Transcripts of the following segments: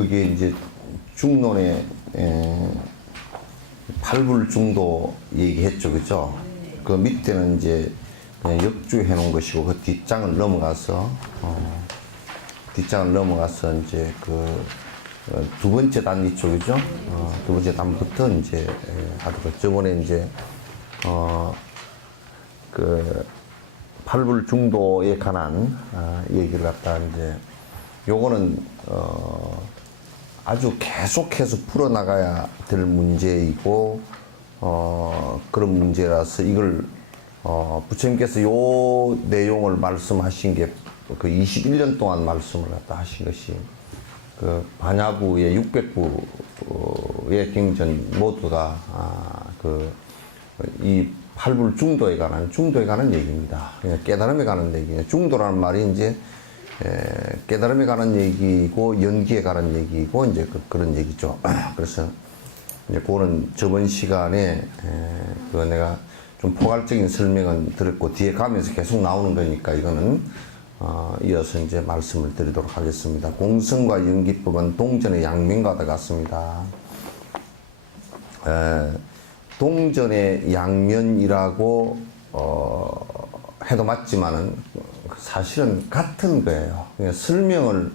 그게 이제 중론의 팔불중도 얘기했죠, 그죠? 그 밑에는 이제 그냥 역주해 놓은 것이고 그 뒷장을 넘어가서 이제 그 두 번째 단 있죠, 그죠? 두 번째 단부터 이제 하도록 저번에 이제 그 팔불중도에 관한 얘기를 갖다 이제 요거는 아주 계속해서 풀어나가야 될 문제이고 그런 문제라서 이걸 부처님께서 요 내용을 말씀하신 게 그 21년 동안 말씀을 갖다 하신 것이 그 반야부의 600부의 경전 모두가 이 팔불중도에 관한 얘기입니다. 그냥 깨달음에 관한 얘기예요. 중도라는 말이 이제 깨달음에 관한 얘기고 연기에 관한 얘기고 이제 그런 얘기죠. 그래서 이제 그거는 저번 시간에 그 내가 좀 포괄적인 설명은 드렸고 뒤에 가면서 계속 나오는 거니까 이거는 이어서 이제 말씀을 드리도록 하겠습니다. 공성과 연기법은 동전의 양면과도 같습니다. 동전의 양면이라고 해도 맞지만은 사실은 같은 거예요. 그냥 설명을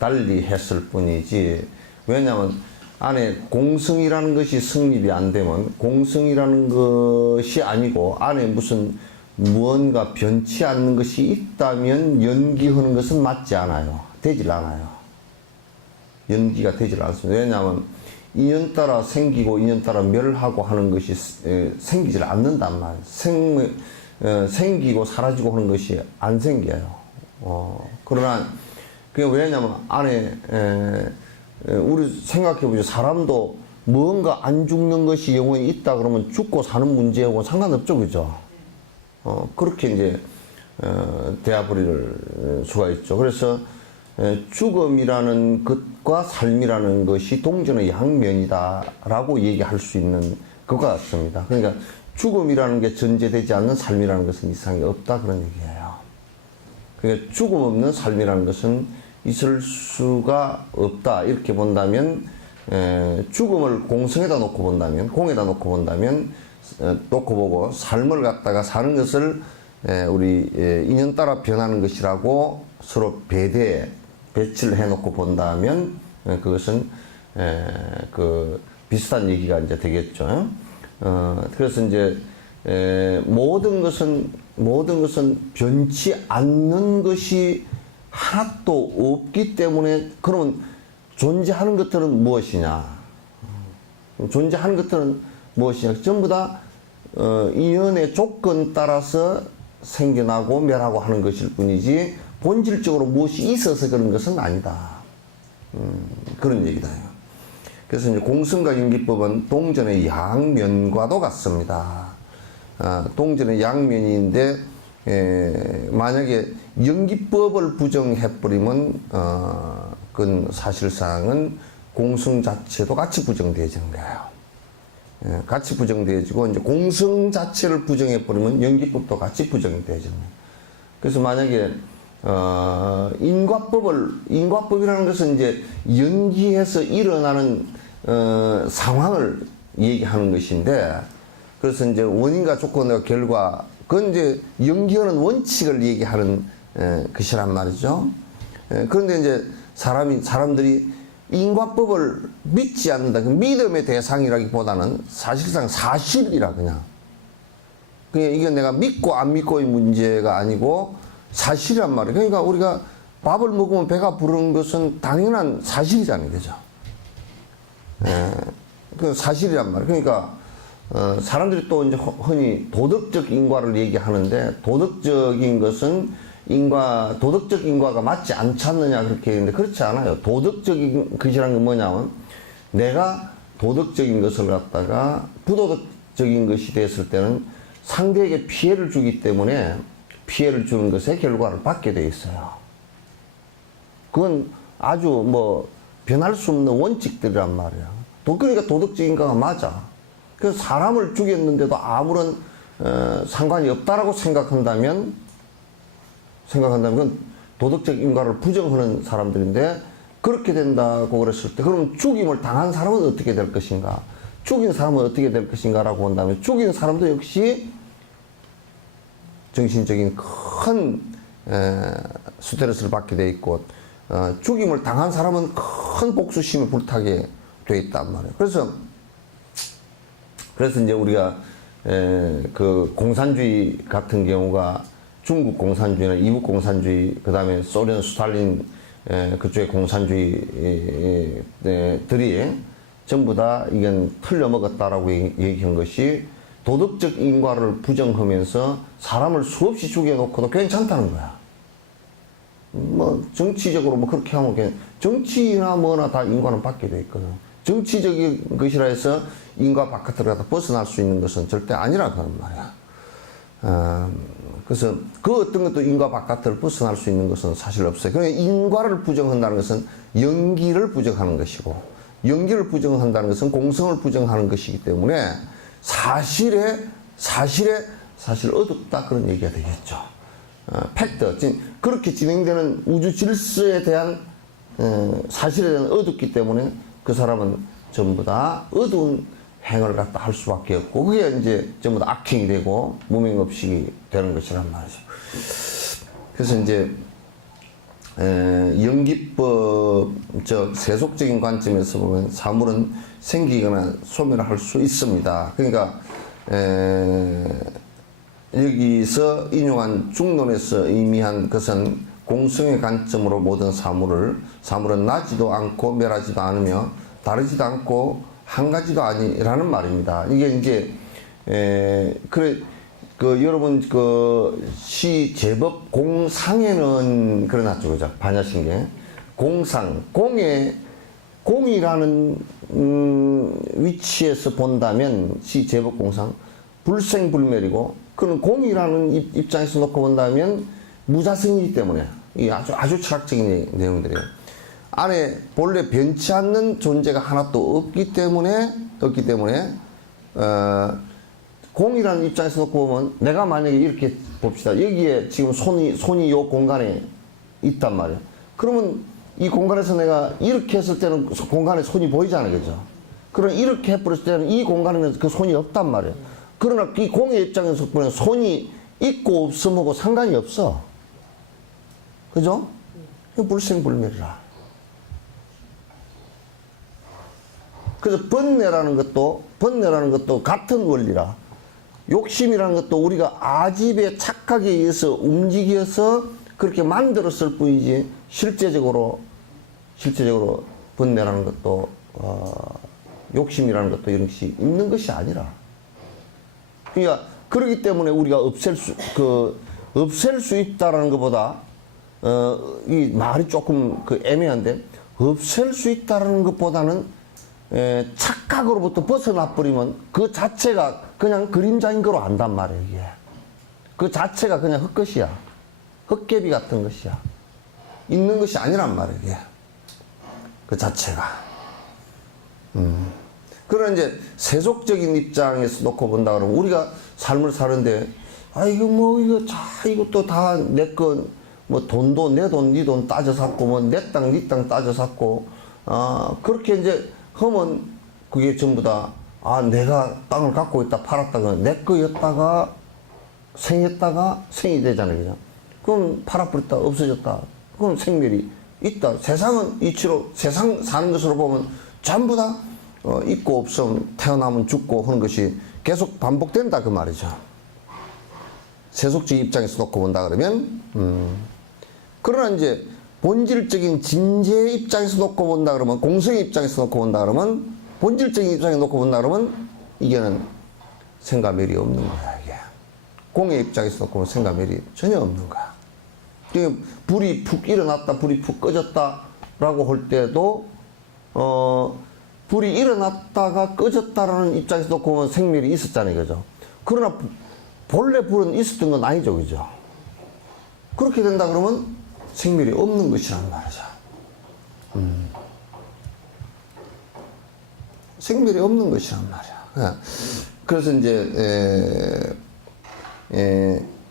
달리 했을 뿐이지. 왜냐하면 안에 공성이라는 것이 성립이 안 되면 공성이라는 것이 아니고 안에 무슨 무언가 변치 않는 것이 있다면 연기하는 것은 맞지 않아요. 되질 않아요. 연기가 되질 않습니다. 왜냐하면 인연 따라 생기고 인연 따라 멸하고 하는 것이 생기질 않는단 말이에요. 생기고 사라지고 하는 것이 안 생겨요. 그러나 그게 왜냐하면 안에 우리 생각해보죠. 사람도 뭔가 안 죽는 것이 영원히 있다 그러면 죽고 사는 문제하고 상관없죠, 그죠? 그렇게 이제 되어버릴 수가 있죠. 그래서 죽음이라는 것과 삶이라는 것이 동전의 양면이다라고 얘기할 수 있는 것 같습니다. 그러니까 죽음이라는 게 전제되지 않는 삶이라는 것은 이상이 없다 그런 얘기예요. 그러니까 죽음 없는 삶이라는 것은 있을 수가 없다 이렇게 본다면 죽음을 공성에다 놓고 본다면 공에다 놓고 본다면 놓고 보고 삶을 갖다가 사는 것을 우리 인연 따라 변하는 것이라고 서로 배치를 해놓고 본다면 그것은 그 비슷한 얘기가 이제 되겠죠. 그래서 이제 모든 것은 변치 않는 것이 하나도 없기 때문에 그러면 존재하는 것들은 무엇이냐? 존재하는 것들은 무엇이냐? 전부 다 인연의 조건 따라서 생겨나고 멸하고 하는 것일 뿐이지 본질적으로 무엇이 있어서 그런 것은 아니다. 그런 얘기다. 그래서 이제 공성과 연기법은 동전의 양면과도 같습니다. 동전의 양면인데 만약에 연기법을 부정해버리면 그건 사실상은 공성 자체도 같이 부정되어지는 거예요. 같이 부정되어지고 이제 공성 자체를 부정해버리면 연기법도 같이 부정되어지는 거예요. 그래서 만약에 인과법이라는 것은 이제 연기해서 일어나는 상황을 얘기하는 것인데, 그래서 이제 원인과 조건과 결과, 그건 이제 연기하는 원칙을 얘기하는 것이란 말이죠. 그런데 이제 사람들이 인과법을 믿지 않는다. 그 믿음의 대상이라기보다는 사실상 사실이라 그냥 이게 내가 믿고 안 믿고의 문제가 아니고 사실이란 말이에요. 그러니까 우리가 밥을 먹으면 배가 부르는 것은 당연한 사실이잖아요, 그죠? 그 사실이란 말이에요. 그러니까 사람들이 또 이제 흔히 도덕적 인과를 얘기하는데 도덕적인 것은 도덕적 인과가 맞지 않지 않느냐 그렇게 얘기하는데 그렇지 않아요. 도덕적인 것이라는 건 뭐냐면 내가 도덕적인 것을 갖다가 부도덕적인 것이 됐을 때는 상대에게 피해를 주기 때문에 피해를 주는 것의 결과를 받게 돼 있어요. 그건 아주 뭐 변할 수 없는 원칙들이란 말이야. 그러니까 도덕적인 거가 맞아. 그래서 사람을 죽였는데도 아무런 상관이 없다라고 생각한다면 그건 도덕적 인과를 부정하는 사람들인데 그렇게 된다고 그랬을 때, 그럼 죽임을 당한 사람은 어떻게 될 것인가? 죽인 사람은 어떻게 될 것인가라고 본다면, 죽인 사람도 역시 정신적인 큰 스트레스를 받게 돼 있고, 죽임을 당한 사람은 큰 복수심에 불타게 돼 있단 말이에요. 그래서 이제 우리가 그 공산주의 같은 경우가 중국 공산주의나 이북 공산주의, 그 다음에 소련 스탈린 그쪽의 공산주의들이 전부 다 이건 틀려먹었다라고 얘기한 것이 도덕적 인과를 부정하면서 사람을 수없이 죽여놓고도 괜찮다는 거야. 뭐 정치적으로 뭐 그렇게 하면 그냥 정치나 뭐나 다 인과는 받게 돼 있거든. 정치적인 것이라 해서 인과 바깥으로 가다 벗어날 수 있는 것은 절대 아니라 그런 말이야. 그래서 그 어떤 것도 인과 바깥을 벗어날 수 있는 것은 사실 없어요. 그러니까 인과를 부정한다는 것은 연기를 부정하는 것이고, 연기를 부정한다는 것은 공성을 부정하는 것이기 때문에 사실 어둡다, 그런 얘기가 되겠죠. 팩트, 그렇게 진행되는 우주 질서에 대한 사실에 대한 어둡기 때문에 그 사람은 전부 다 어두운 행을 갖다 할 수밖에 없고, 그게 이제 전부 다 악행이 되고 무명업식이 되는 것이란 말이죠. 그래서 이제 연기법, 세속적인 관점에서 보면 사물은 생기거나 소멸할 수 있습니다. 그러니까 여기서 인용한 중론에서 의미한 것은 공성의 관점으로 모든 사물은 나지도 않고 멸하지도 않으며 다르지도 않고 한 가지도 아니라는 말입니다. 이게 이제 여러분 시 제법 공상에는 그래놨죠, 그죠? 반야신경 공상, 공이라는 위치에서 본다면 시 제법 공상 불생불멸이고, 그는 공이라는 입장에서 놓고 본다면 무자성이기 때문에 이 아주 철학적인 내용들이에요. 안에 본래 변치 않는 존재가 하나도 없기 때문에 공이라는 입장에서 놓고 보면, 내가 만약에 이렇게 봅시다. 여기에 지금 손이 요 공간에 있단 말이에요. 그러면 이 공간에서 내가 이렇게 했을 때는 공간에 손이 보이잖아요, 그죠? 그럼 이렇게 해버렸을 때는 이 공간에는 그 손이 없단 말이에요. 그러나 이 공의 입장에서 보면 손이 있고 없음하고 상관이 없어. 그죠? 불생불멸이라. 그래서 번뇌라는 것도 같은 원리라. 욕심이라는 것도 우리가 아집의 착각에 의해서 움직여서 그렇게 만들었을 뿐이지, 실제적으로 번뇌라는 것도 욕심이라는 것도 이런 것이 있는 것이 아니라. 그러니까 그렇기 때문에 우리가 없앨 수 있다라는 것보다 이 말이 조금 애매한데, 없앨 수 있다라는 것보다는 착각으로부터 벗어나 버리면 그 자체가 그냥 그림자인 거로 안단 말이에요. 이게 그 자체가 그냥 헛것이야. 헛개비 같은 것이야. 있는 것이 아니란 말이에요. 이게 그 자체가. 그런 이제 세속적인 입장에서 놓고 본다 그러면, 우리가 삶을 사는데 이것도 다 내 거, 뭐 돈도 내 돈, 네 돈 따져 샀고, 뭐 내 땅, 네 땅 따져 샀고, 그렇게 이제 하면 그게 전부 다 내가 땅을 갖고 있다 팔았다가 내 거였다가 생이 되잖아요, 그죠? 그럼 팔아버렸다 없어졌다. 그럼 생멸이 있다. 세상은 이치로, 세상 사는 것으로 보면 전부 다 있고 없음, 태어나면 죽고 하는 것이 계속 반복된다, 그 말이죠. 세속적 입장에서 놓고 본다 그러면, 그러나 이제 본질적인 진재의 입장에서 놓고 본다 그러면, 공성의 입장에서 놓고 본다 그러면, 본질적인 입장에서 놓고 본다 그러면 이게는 생가멸이 없는 거야, 이게. 공의 입장에서 놓고 보면 생가멸이 전혀 없는 거야. 불이 푹 일어났다, 불이 푹 꺼졌다라고 할 때도 불이 일어났다가 꺼졌다라는 입장에서 놓고 보면 생멸이 있었잖아요, 그죠? 그러나 본래 불은 있었던 건 아니죠, 그죠? 그렇게 된다 그러면 생멸이 없는 것이란 말이죠. 생멸이 없는 것이란 말이야. 그래서 이제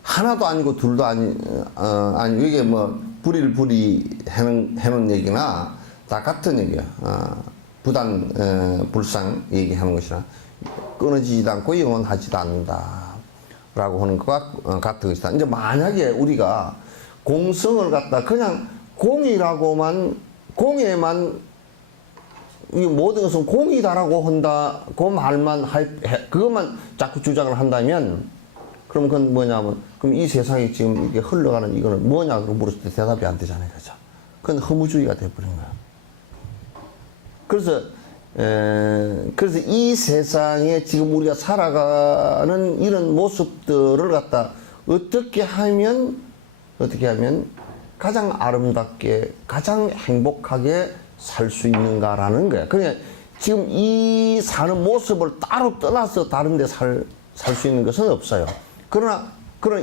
하나도 아니고 둘도 아니 이게 뭐 불이를 해놓은 얘기나 다 같은 얘기야. 부단 불상 얘기하는 것이나 끊어지지도 않고 영원하지도 않는다 라고 하는 것과 같은 것이다. 이제 만약에 우리가 공성을 갖다 그냥 공이라고만 공에만 이 모든 것은 공이다라고 한다 그 말만 그것만 자꾸 주장을 한다면 그럼 그건 뭐냐면 그럼 이 세상에 지금 이게 흘러가는 이거는 뭐냐고 물었을 때 대답이 안 되잖아요. 그죠? 그건 허무주의가 돼버린 거야. 그래서 이 세상에 지금 우리가 살아가는 이런 모습들을 갖다 어떻게 하면 가장 아름답게 가장 행복하게 살 수 있는가라는 거야. 그러니까 지금 이 사는 모습을 따로 떠나서 다른 데 살 수 있는 것은 없어요. 그러나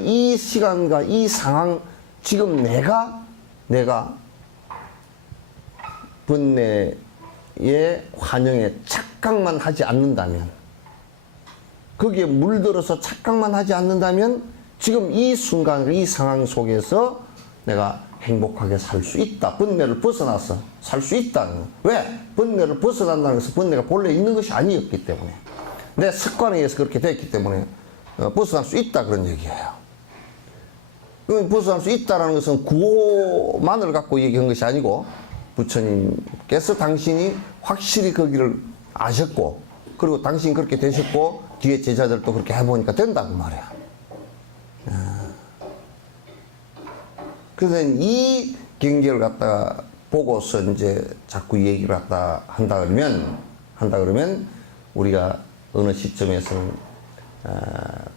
이 시간과 이 상황 지금 내가 번뇌의 환영에 착각만 하지 않는다면 거기에 물들어서 착각만 하지 않는다면 지금 이 순간 이 상황 속에서 내가 행복하게 살 수 있다. 번뇌를 벗어나서 살 수 있다는 거예요. 왜? 번뇌를 벗어난다는 것은 번뇌가 본래 있는 것이 아니었기 때문에 내 습관에 의해서 그렇게 됐기 때문에 벗어날 수 있다 그런 얘기예요. 벗어날 수 있다는 것은 구호만을 갖고 얘기한 것이 아니고 부처님께서 당신이 확실히 그 길을 아셨고 그리고 당신이 그렇게 되셨고 뒤에 제자들도 그렇게 해보니까 된다고 말이야. 그래서 이 경계를 갖다가 보고서 이제 자꾸 얘기를 갖다 한다 그러면 우리가 어느 시점에서는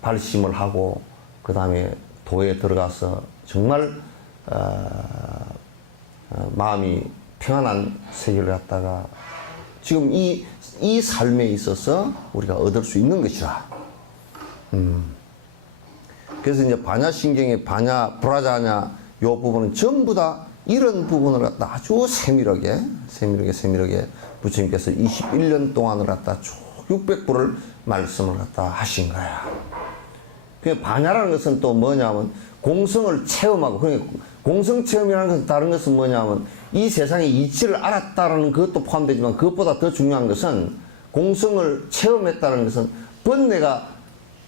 발심을 하고 그 다음에 도에 들어가서 정말 마음이 평안한 세계를 갖다가 지금 이 삶에 있어서 우리가 얻을 수 있는 것이라. 그래서 이제 반야신경의 반야, 불화자냐 요 부분은 전부 다 이런 부분을 갖다 아주 세밀하게 부처님께서 21년 동안을 갖다 쭉 600부를 말씀을 갖다 하신 거야. 그 반야라는 것은 또 뭐냐면 공성을 체험하고 그러니까 공성 체험이라는 것은 다른 것은 뭐냐면 이 세상의 이치를 알았다라는 것도 포함되지만 그것보다 더 중요한 것은 공성을 체험했다는 것은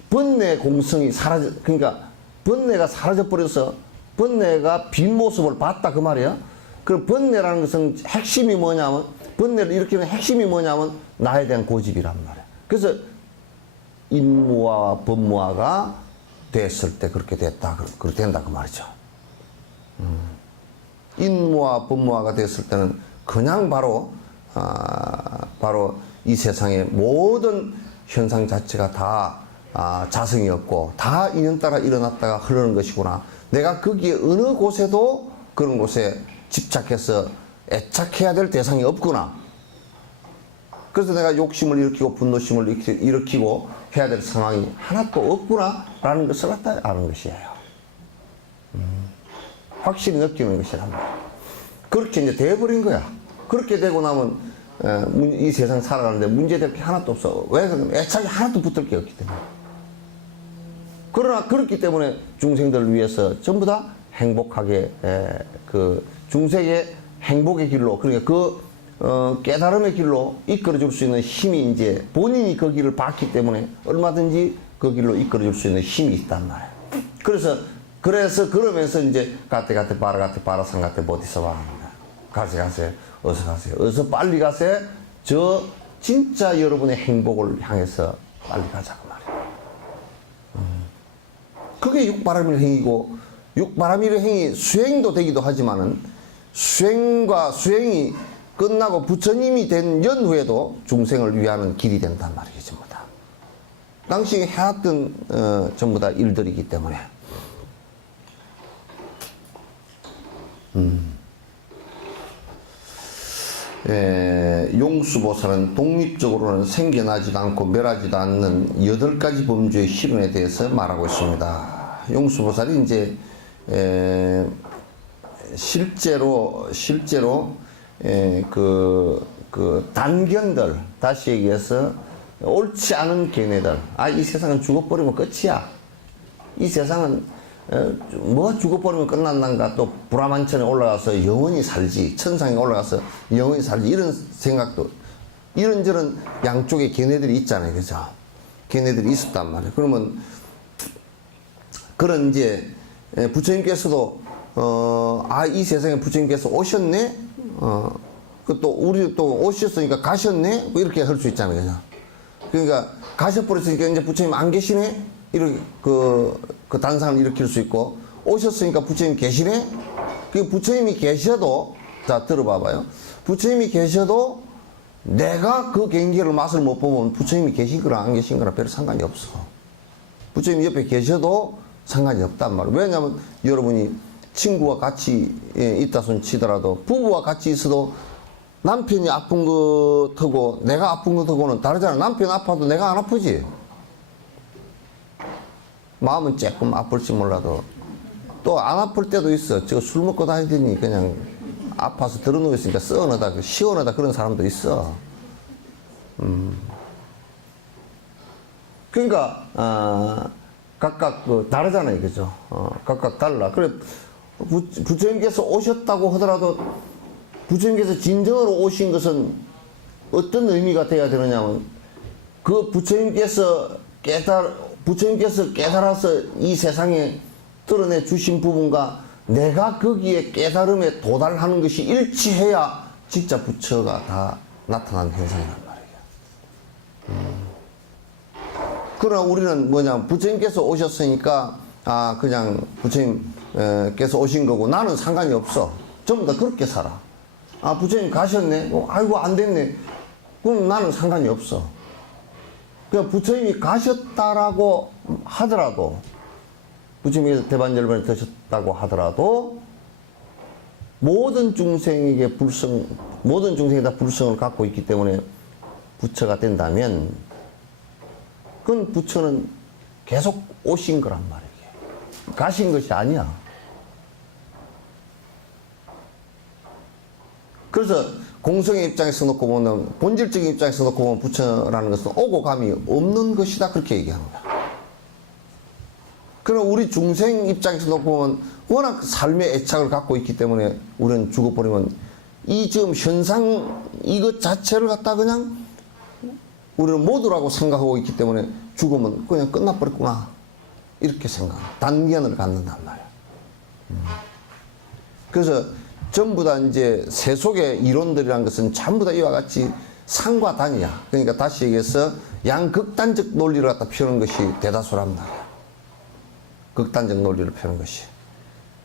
번뇌 공성이 그러니까 번뇌가 사라져 버려서 번뇌가 빈 모습을 봤다 그 말이야. 그 번뇌라는 것은 핵심이 뭐냐면 번뇌를 일으키는 핵심이 뭐냐면 나에 대한 고집이란 말이야. 그래서 인무와 법무화가 됐을 때 그렇게 됐다 그렇게 된다 그 말이죠. 인무와 법무화가 됐을 때는 그냥 바로 이 세상의 모든 현상 자체가 다 자성이었고 다 인연 따라 일어났다가 흐르는 것이구나. 내가 거기에 어느 곳에도 그런 곳에 집착해서 애착해야 될 대상이 없구나. 그래서 내가 욕심을 일으키고 분노심을 일으키고 해야 될 상황이 하나도 없구나 라는 것을 갖다 아는 것이에요. 확실히 느끼는 것이란 말이야. 그렇게 이제 돼버린 거야. 그렇게 되고 나면 이 세상 살아가는데 문제될 게 하나도 없어. 왜? 애착이 하나도 붙을 게 없기 때문에. 그러나 그렇기 때문에 중생들을 위해서 전부 다 행복하게 그 중생의 행복의 길로 그러니까 깨달음의 길로 이끌어줄 수 있는 힘이 이제 본인이 그 길을 봤기 때문에 얼마든지 그 길로 이끌어줄 수 있는 힘이 있단 말이에요. 그래서 그러면서 이제 가테 바라 상가테 보디사와 가세요. 어서 빨리 가세요. 저 진짜 여러분의 행복을 향해서 빨리 가자고 말이에요. 그게 육바라밀 행위고 육바라밀 행위 수행도 되기도 하지만은 수행과 수행이 끝나고 부처님이 된 연후에도 중생을 위하는 길이 된단 말이죠. 전부 다. 당시 해왔던 전부 다 일들이기 때문에 용수보살은 독립적으로는 생겨나지도 않고 멸하지도 않는 8가지 범주의 실현에 대해서 말하고 있습니다. 용수보살이 이제 실제로 그 단견들 다시 얘기해서 옳지 않은 견해들 이 세상은 죽어버리면 끝이야. 이 세상은 뭐가 죽어버리면 끝난단가, 또 불화만천에 올라가서 영원히 살지, 천상에 올라가서 영원히 살지, 이런 생각도, 이런저런 양쪽에 걔네들이 있잖아요. 그죠? 걔네들이 있었단 말이에요. 그러면 그런 이제 부처님께서도 이 세상에 부처님께서 오셨네? 또 우리 또 오셨으니까 가셨네? 뭐 이렇게 할 수 있잖아요. 그죠? 그러니까 가셔버렸으니까 이제 부처님 안 계시네? 이렇게 그 단상을 일으킬 수 있고, 오셨으니까 부처님 계시네? 그 부처님이 계셔도, 자, 들어봐봐요. 부처님이 계셔도 내가 그 경계를 맛을 못 보면 부처님이 계시거나 안 계신거나 별 상관이 없어. 부처님 옆에 계셔도 상관이 없단 말이에요. 왜냐하면 여러분이 친구와 같이 있다 손 치더라도, 부부와 같이 있어도 남편이 아픈 것하고 내가 아픈 것하고는 다르잖아. 남편 아파도 내가 안 아프지. 마음은 조금 아플지 몰라도 또 안 아플 때도 있어. 저 술 먹고 다니더니 그냥 아파서 들어누워 있으니까 썩어나다 시원하다 그런 사람도 있어. 그러니까 각각 다르잖아요. 그죠? 각각 달라. 그래 부처님께서 오셨다고 하더라도 부처님께서 진정으로 오신 것은 어떤 의미가 돼야 되느냐면, 그 부처님께서 깨달아서 이 세상에 드러내 주신 부분과 내가 거기에 깨달음에 도달하는 것이 일치해야 진짜 부처가 다 나타난 현상이란 말이에요. 그러나 우리는 뭐냐, 부처님께서 오셨으니까 그냥 부처님께서 오신 거고 나는 상관이 없어. 전부 다 그렇게 살아. 부처님 가셨네? 아이고 안 됐네. 그럼 나는 상관이 없어. 그냥 부처님이 가셨다라고 하더라도, 부처님께서 대반열반에 드셨다고 하더라도 모든 중생에게 모든 중생이 다 불성을 갖고 있기 때문에 부처가 된다면, 그건 부처는 계속 오신 거란 말이에요. 가신 것이 아니야. 그래서 공성의 입장에서 놓고 보면, 본질적인 입장에서 놓고 보면 부처라는 것은 오고 감이 없는 것이다, 그렇게 얘기하는 거야. 그럼 우리 중생 입장에서 놓고 보면 워낙 삶의 애착을 갖고 있기 때문에 우리는 죽어버리면 이 지금 현상 이것 자체를 갖다 그냥 우리는 모두라고 생각하고 있기 때문에 죽으면 그냥 끝나버렸구나, 이렇게 단견을 갖는단 말이야. 그래서 전부 다 이제 세속의 이론들이라는 것은 전부 다 이와 같이 상과 단이야. 그러니까 다시 얘기해서 양극단적 논리를 갖다 펴는 것이 대다수란 말이야. 극단적 논리를 펴는 것이.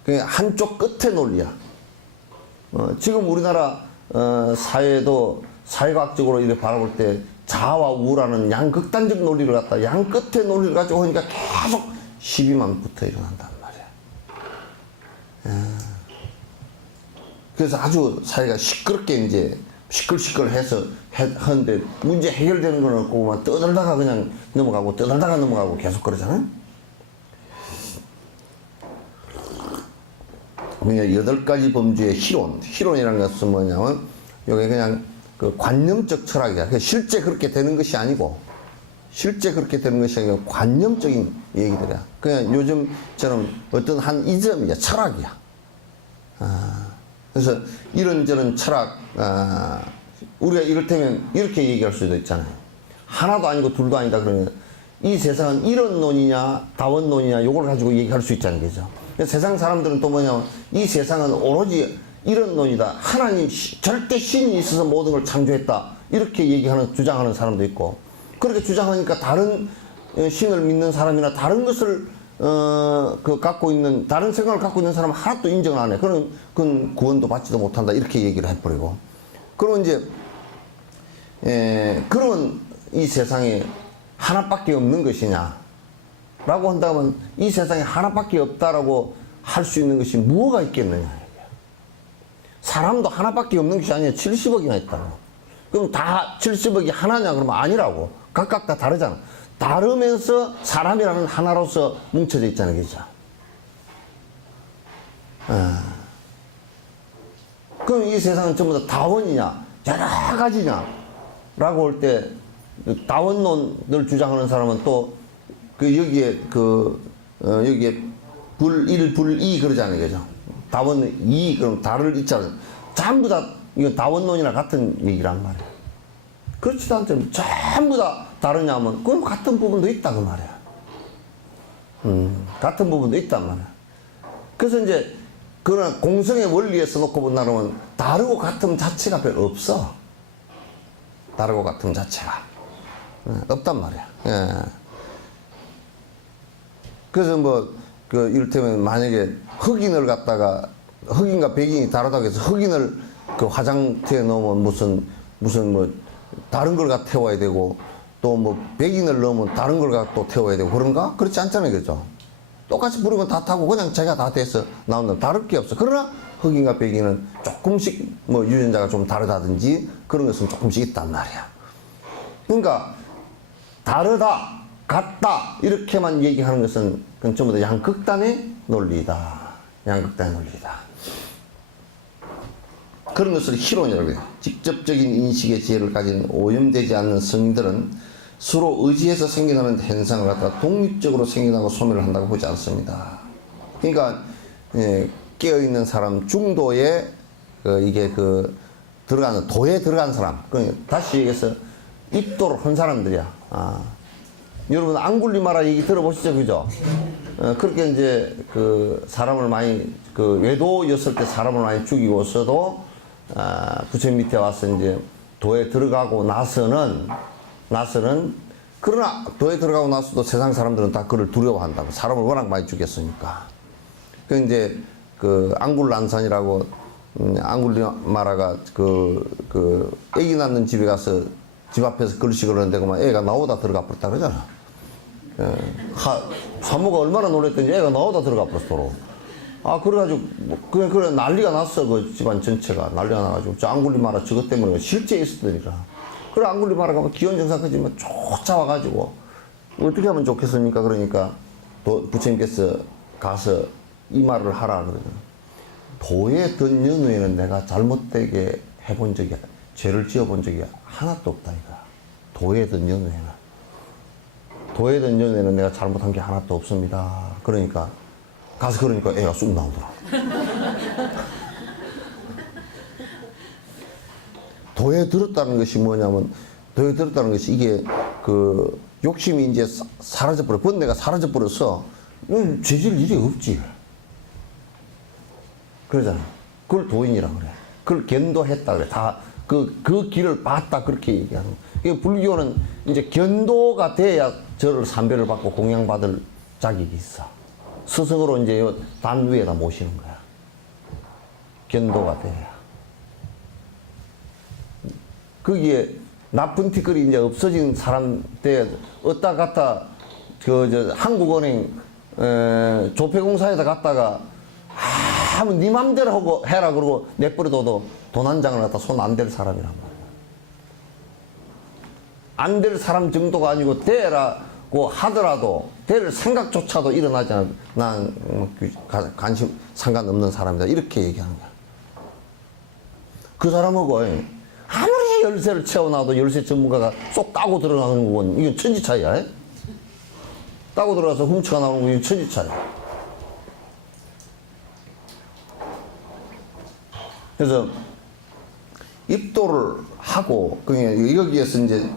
그냥 한쪽 끝의 논리야. 지금 우리나라 사회도 사회과학적으로 이렇게 바라볼 때 자아와 우라는 양극단적 논리를 갖다 양 끝의 논리를 가지고 오니까 계속 시비만 붙어 일어난단 말이야. 그래서 아주 사회가 시끄럽게 이제 시끌시끌해서 하는데 문제 해결되는 건 없고 떠들다가 그냥 넘어가고 떠들다가 넘어가고 계속 그러잖아요. 그러니까 8가지 범주의 희론이라는 것은 뭐냐면 이게 그냥 그 관념적 철학이야. 실제 그렇게 되는 것이 아니고, 관념적인 얘기들이야. 그냥 요즘처럼 어떤 한 이점이야, 철학이야. 그래서 이런저런 철학, 우리가 이를테면 이렇게 얘기할 수도 있잖아요. 하나도 아니고 둘도 아니다 그러면 이 세상은 이런론이냐 다원론이냐 요걸 가지고 얘기할 수 있잖아요. 그죠? 세상 사람들은 또 뭐냐면 이 세상은 오로지 이런론이다. 하나님 절대 신이 있어서 모든 걸 창조했다. 이렇게 주장하는 사람도 있고, 그렇게 주장하니까 다른 신을 믿는 사람이나 다른 것을 갖고 있는, 다른 생각을 갖고 있는 사람은 하나도 인정을 안 해. 그건 구원도 받지도 못한다. 이렇게 얘기를 해버리고. 그러면 이제, 그러면 이 세상에 하나밖에 없는 것이냐? 라고 한다면 이 세상에 하나밖에 없다라고 할 수 있는 것이 뭐가 있겠느냐? 사람도 하나밖에 없는 것이 아니라 70억이나 있다고. 그럼 다 70억이 하나냐? 그러면 아니라고. 각각 다 다르잖아. 다르면서 사람이라는 하나로서 뭉쳐져 있잖아요. 그죠? 그럼 이 세상은 전부 다 다원이냐? 여러 가지냐? 라고 할 때, 다원론을 주장하는 사람은 또, 여기에 불1, 불2 그러잖아요. 그죠? 다원 2, 그럼 다를 있잖아요. 전부 다, 이거 다원론이나 같은 얘기란 말이에요. 그렇지도 않죠. 전부 다 다르냐면, 그럼 같은 부분도 있다, 그 말이야. 같은 부분도 있단 말이야. 그래서 이제, 그런 공성의 원리에서 놓고 본다면, 다르고 같음 자체가 별로 없어. 다르고 같음 자체가. 없단 말이야. 예. 그래서 뭐, 이를테면 만약에 흑인을 갖다가, 흑인과 백인이 다르다고 해서 흑인을 그 화장터에 넣으면 무슨 뭐, 다른 걸 갖다 태워야 되고, 또 뭐, 백인을 넣으면 다른 걸 갖다 또 태워야 되고, 그런가? 그렇지 않잖아요. 그죠? 똑같이 부르면 다 타고 그냥 자기가 다 돼서 나온다. 다를 게 없어. 그러나 흑인과 백인은 조금씩 뭐 유전자가 좀 다르다든지 그런 것은 조금씩 있단 말이야. 그러니까 다르다, 같다 이렇게만 얘기하는 것은 그건 전부 다 양극단의 논리다. 양극단의 논리다. 그런 것을 희론이라고 해요. 직접적인 인식의 지혜를 가진 오염되지 않는 성인들은 서로 의지해서 생겨나는 현상을 갖다가 독립적으로 생겨나고 소멸을 한다고 보지 않습니다. 그러니까 깨어있는 사람 중도에 이게 들어가는 도에 들어간 사람, 다시 얘기해서 입도를 한 사람들이야. 여러분 앙굴리마라 얘기 들어보시죠, 그죠? 그렇게 이제 사람을 많이 외도였을 때 사람을 많이 죽이고서도 부처님 밑에 와서 이제 도에 들어가고 나서는 그러나 도에 들어가고 나서도 세상 사람들은 다 그를 두려워한다고. 사람을 워낙 많이 죽였으니까. 그 이제 앙굴란산이라고 앙굴리마라가 애기 낳는 집에 가서 집 앞에서 글씨 그러는데 그만 애가 나오다 들어가 버렸다 그러잖아. 사모가 얼마나 놀랬던지 애가 나오다 들어가 버렸어 도로. 그래가지고 그래 난리가 났어. 그 집안 전체가 난리가 나가지고 저 앙굴리마라 저것 때문에 실제 있었더니까. 그래 앙굴리마라가 기원정사까지 뭐 쫓아와가지고 어떻게 하면 좋겠습니까? 그러니까 부처님께서 가서 이 말을 하라 그러죠. 도에 든 연후에는 내가 잘못되게 해본 적이 죄를 지어본 적이 하나도 없다 이거야. 도에 든 연후에는 내가 잘못한 게 하나도 없습니다. 그러니까 가서 그러니까 애가 쑥 나오더라. 도에 들었다는 것이 뭐냐면, 도에 들었다는 것이 이게 욕심이 이제 사라져버려. 번뇌가 사라져버려서 죄질 일이 없지. 그러잖아. 그걸 도인이라 그래. 그걸 견도했다 그래. 다 그 길을 봤다 그렇게 얘기하는 거야. 불교는 이제 견도가 돼야 저를 삼배를 받고 공양받을 자격이 있어. 스승으로 이제 단 위에다 모시는 거야. 견도가 돼야. 거기에 나쁜 티끌이 이제 없어진 사람 때 어디다 갔다 한국은행 조폐공사에다 갔다가 하면 네 맘대로 하고 해라 그러고 내버려둬도 돈 한 장을 갖다 손 안 댈 사람이란 말이야. 안 될 사람 정도가 아니고 대라고 하더라도 될 생각조차도 일어나지 않아. 난 관심 상관없는 사람이다 이렇게 얘기하는 거야. 그 사람하고 아무리 열쇠를 채워놔도 열쇠 전문가가 쏙 따고 들어가는 건 이건 천지차이야. 따고 들어가서 훔쳐가 나오는 건 이건 천지차이야. 그래서 입도를 하고 여기에서 이제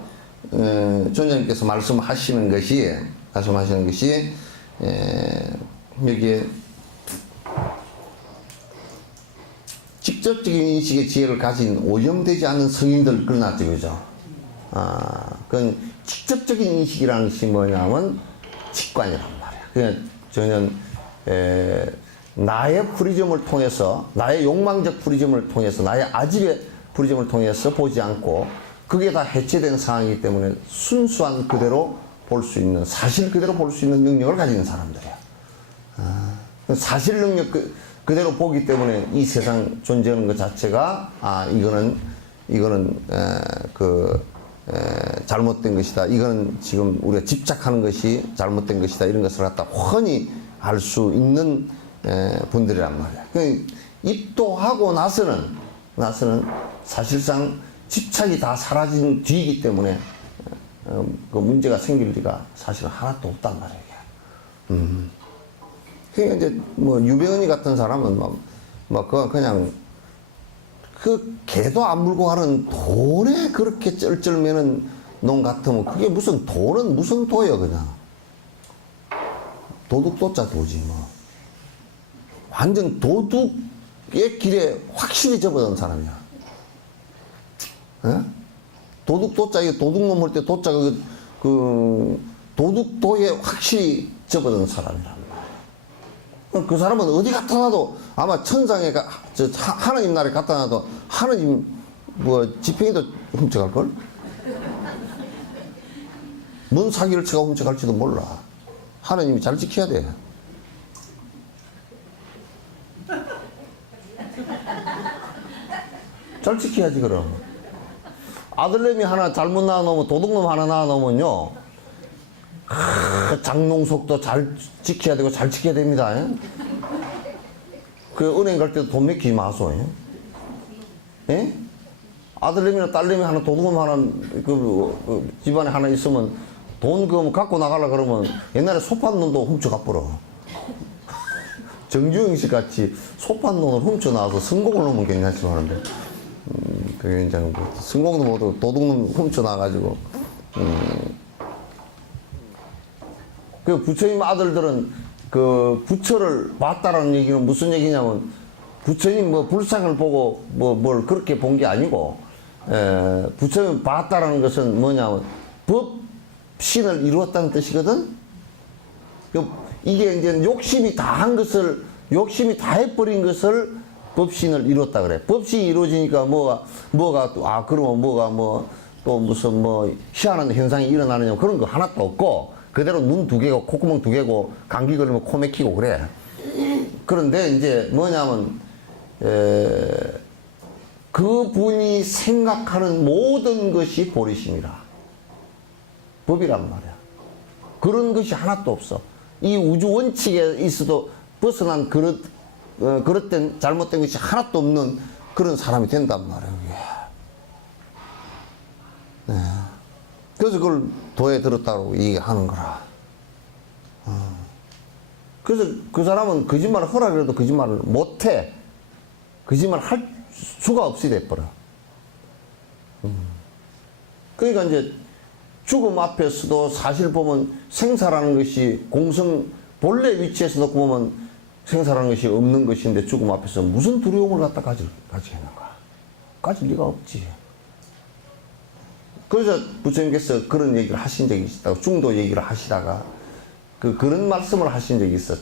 존자님께서 말씀하시는 것이 여기에 직접적인 인식의 지혜를 가진 오염되지 않은 성인들 그러나죠, 그죠? 그건 직접적인 인식이라는 것이 뭐냐면 직관이란 말이야. 그냥 저는 나의 프리즘을 통해서, 나의 욕망적 프리즘을 통해서, 나의 아집의 프리즘을 통해서 보지 않고 그게 다 해체된 상황이기 때문에 순수한 그대로 볼 수 있는, 사실 그대로 볼 수 있는 능력을 가진 사람들이야. 사실 능력 그대로 보기 때문에 이 세상 존재하는 것 자체가 이거는 잘못된 것이다. 이거는 지금 우리가 집착하는 것이 잘못된 것이다. 이런 것을 갖다 훤히 알 수 있는 분들이란 말이야. 입도하고 나서는 사실상 집착이 다 사라진 뒤이기 때문에 그 문제가 생길 리가 사실은 하나도 없단 말이야. 그러니까 이제 뭐 유병언니 같은 사람은 막 그냥 그 개도 안 물고 가는 돈에 그렇게 쩔쩔매는 놈 같으면 그게 무슨 돈은 무슨 도요 그냥. 도둑도자 도지 뭐. 완전 도둑의 길에 확실히 접어든 사람이야. 에? 도둑도자, 이게 도둑놈 할 때 도자가 그 도둑도에 확실히 접어든 사람이란 말이야. 그 사람은 어디 갖다 놔도 아마 천상에 하나님 나라에 갖다 놔도 하나님 뭐 지팡이도 훔쳐갈걸? 뭔 사기를 쳐가 훔쳐갈지도 몰라. 하나님이 잘 지켜야 돼. 잘 지켜야지 그럼. 아들내미 하나 잘못 낳아놓으면 도둑놈 하나 낳아놓으면요 장롱속도 잘 지켜야 되고 잘 지켜야 됩니다. 그 은행 갈 때도 돈 맡기지 마소. 예? 아들내미나 딸내미 하나 도둑놈 하나 그 집안에 하나 있으면 돈 그거 갖고 나가려 그러면 옛날에 소판돈도 훔쳐가버려. 정주영 씨 같이 소판돈을 훔쳐나와서 성공을 놓으면 괜찮지만 하는데 그게 이제 뭐 성공도 못하고 도둑놈 훔쳐나가지고 그 부처님 아들들은 그 부처를 봤다라는 얘기는 무슨 얘기냐면 부처님 뭐 불상을 보고 뭐 뭘 그렇게 본 게 아니고 부처님 봤다라는 것은 뭐냐면 법신을 이루었다는 뜻이거든. 이게 이제 욕심이 다한 것을 욕심이 다 해버린 것을 법신을 이뤘다 그래. 법신이 이루어지니까 뭐가 또 그러면 뭐가 뭐 또 무슨 뭐 희한한 현상이 일어나느냐 그런 거 하나도 없고 그대로 눈 두 개고 콧구멍 두 개고 감기 걸리면 코 막히고 그래. 그런데 이제 뭐냐면 그 분이 생각하는 모든 것이 보리심이라. 법이란 말이야. 그런 것이 하나도 없어. 이 우주 원칙에 있어도 벗어난 그릇된 잘못된 것이 하나도 없는 그런 사람이 된단 말이에요. 네. 그래서 그걸 도에 들었다고 얘기하는 거라. 그래서 그 사람은 거짓말을 허락해도 거짓말을 못해. 거짓말 할 수가 없이 돼버려. 그러니까 이제 죽음 앞에서도 사실 보면 생사라는 것이 본래 위치에서 놓고 보면 생사라는 것이 없는 것인데 죽음 앞에서 무슨 두려움을 갖다 가지겠는가? 가질 리가 없지. 그래서 부처님께서 그런 얘기를 하신 적이 있다고 중도 얘기를 하시다가 그런 말씀을 하신 적이 있어.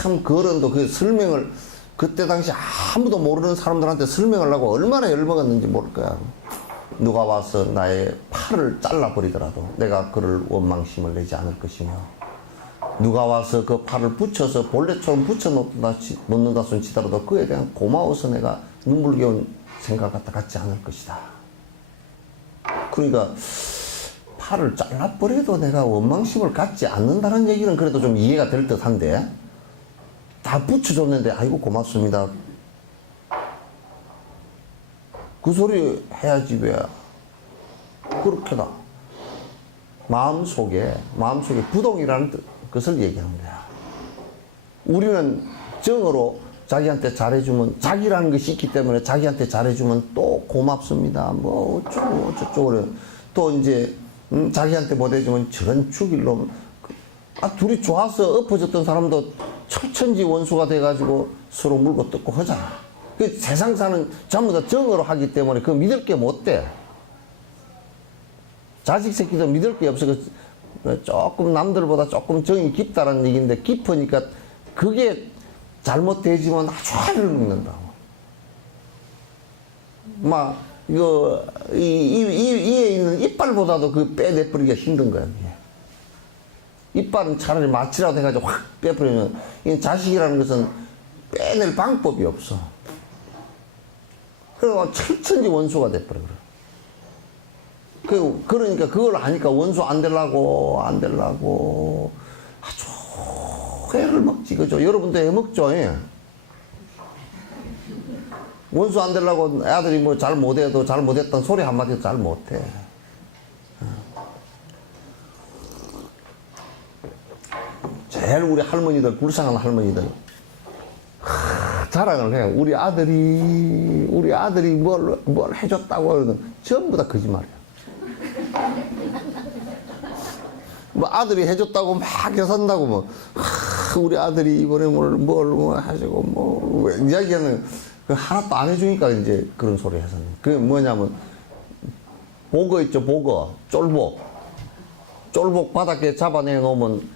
참 그 어른도 그 설명을 그때 당시 아무도 모르는 사람들한테 설명을 하고 얼마나 열먹었는지 모를 거야. 누가 와서 나의 팔을 잘라버리더라도 내가 그를 원망심을 내지 않을 것이며 누가 와서 그 팔을 붙여서 본래처럼 붙여놓는다 손 치더라도 그에 대한 고마워서 내가 눈물겨운 생각 갖지 않을 것이다. 그러니까 팔을 잘라버려도 내가 원망심을 갖지 않는다는 얘기는 그래도 좀 이해가 될 듯한데 다 붙여줬는데 아이고 고맙습니다. 그 소리 해야지 왜 그렇게다. 마음속에 부동이라는 것을 얘기하는 거야. 우리는 정으로 자기한테 잘해주면 자기라는 것이 있기 때문에 자기한테 잘해주면 또 고맙습니다. 뭐 어쩌고 저쩌고 또 이제 자기한테 못해주면 저런 죽일 놈. 둘이 좋아서 엎어졌던 사람도 철천지 원수가 돼가지고 서로 물고 뜯고 하잖아. 그 세상사는 전부 다 정으로 하기 때문에 그 믿을 게 못 돼. 자식 새끼도 믿을 게 없어. 조금 남들보다 조금 정이 깊다라는 얘기인데 깊으니까 그게 잘못되지만 아주 화를 먹는다고. 막 이거 이에 있는 이빨보다도 그 빼내버리기가 힘든 거야. 이게. 이빨은 차라리 마취라도 해가지고 확 빼버리면 이 자식이라는 것은 빼낼 방법이 없어. 그래서 철천지 원수가 돼버려. 그러니까 그걸 하니까 원수 안 되려고 아주 애를 먹지, 그죠? 여러분도 애 먹죠? 예. 원수 안 되려고 아들이 뭐 잘 못해도 잘 못했던 소리 한마디도 잘 못해. 제일 우리 할머니들, 불쌍한 할머니들 자랑을 해요. 우리 아들이 뭘 해줬다고 그러든 전부 다 거짓말이에요. 뭐 아들이 해줬다고 막 계산다고 뭐 우리 아들이 이번에 뭘 하시고 뭐 이야기하는 하나도 안 해주니까 이제 그런 소리 해서 그게 뭐냐면 보거 있죠, 보거, 쫄복 바닥에 잡아내 놓으면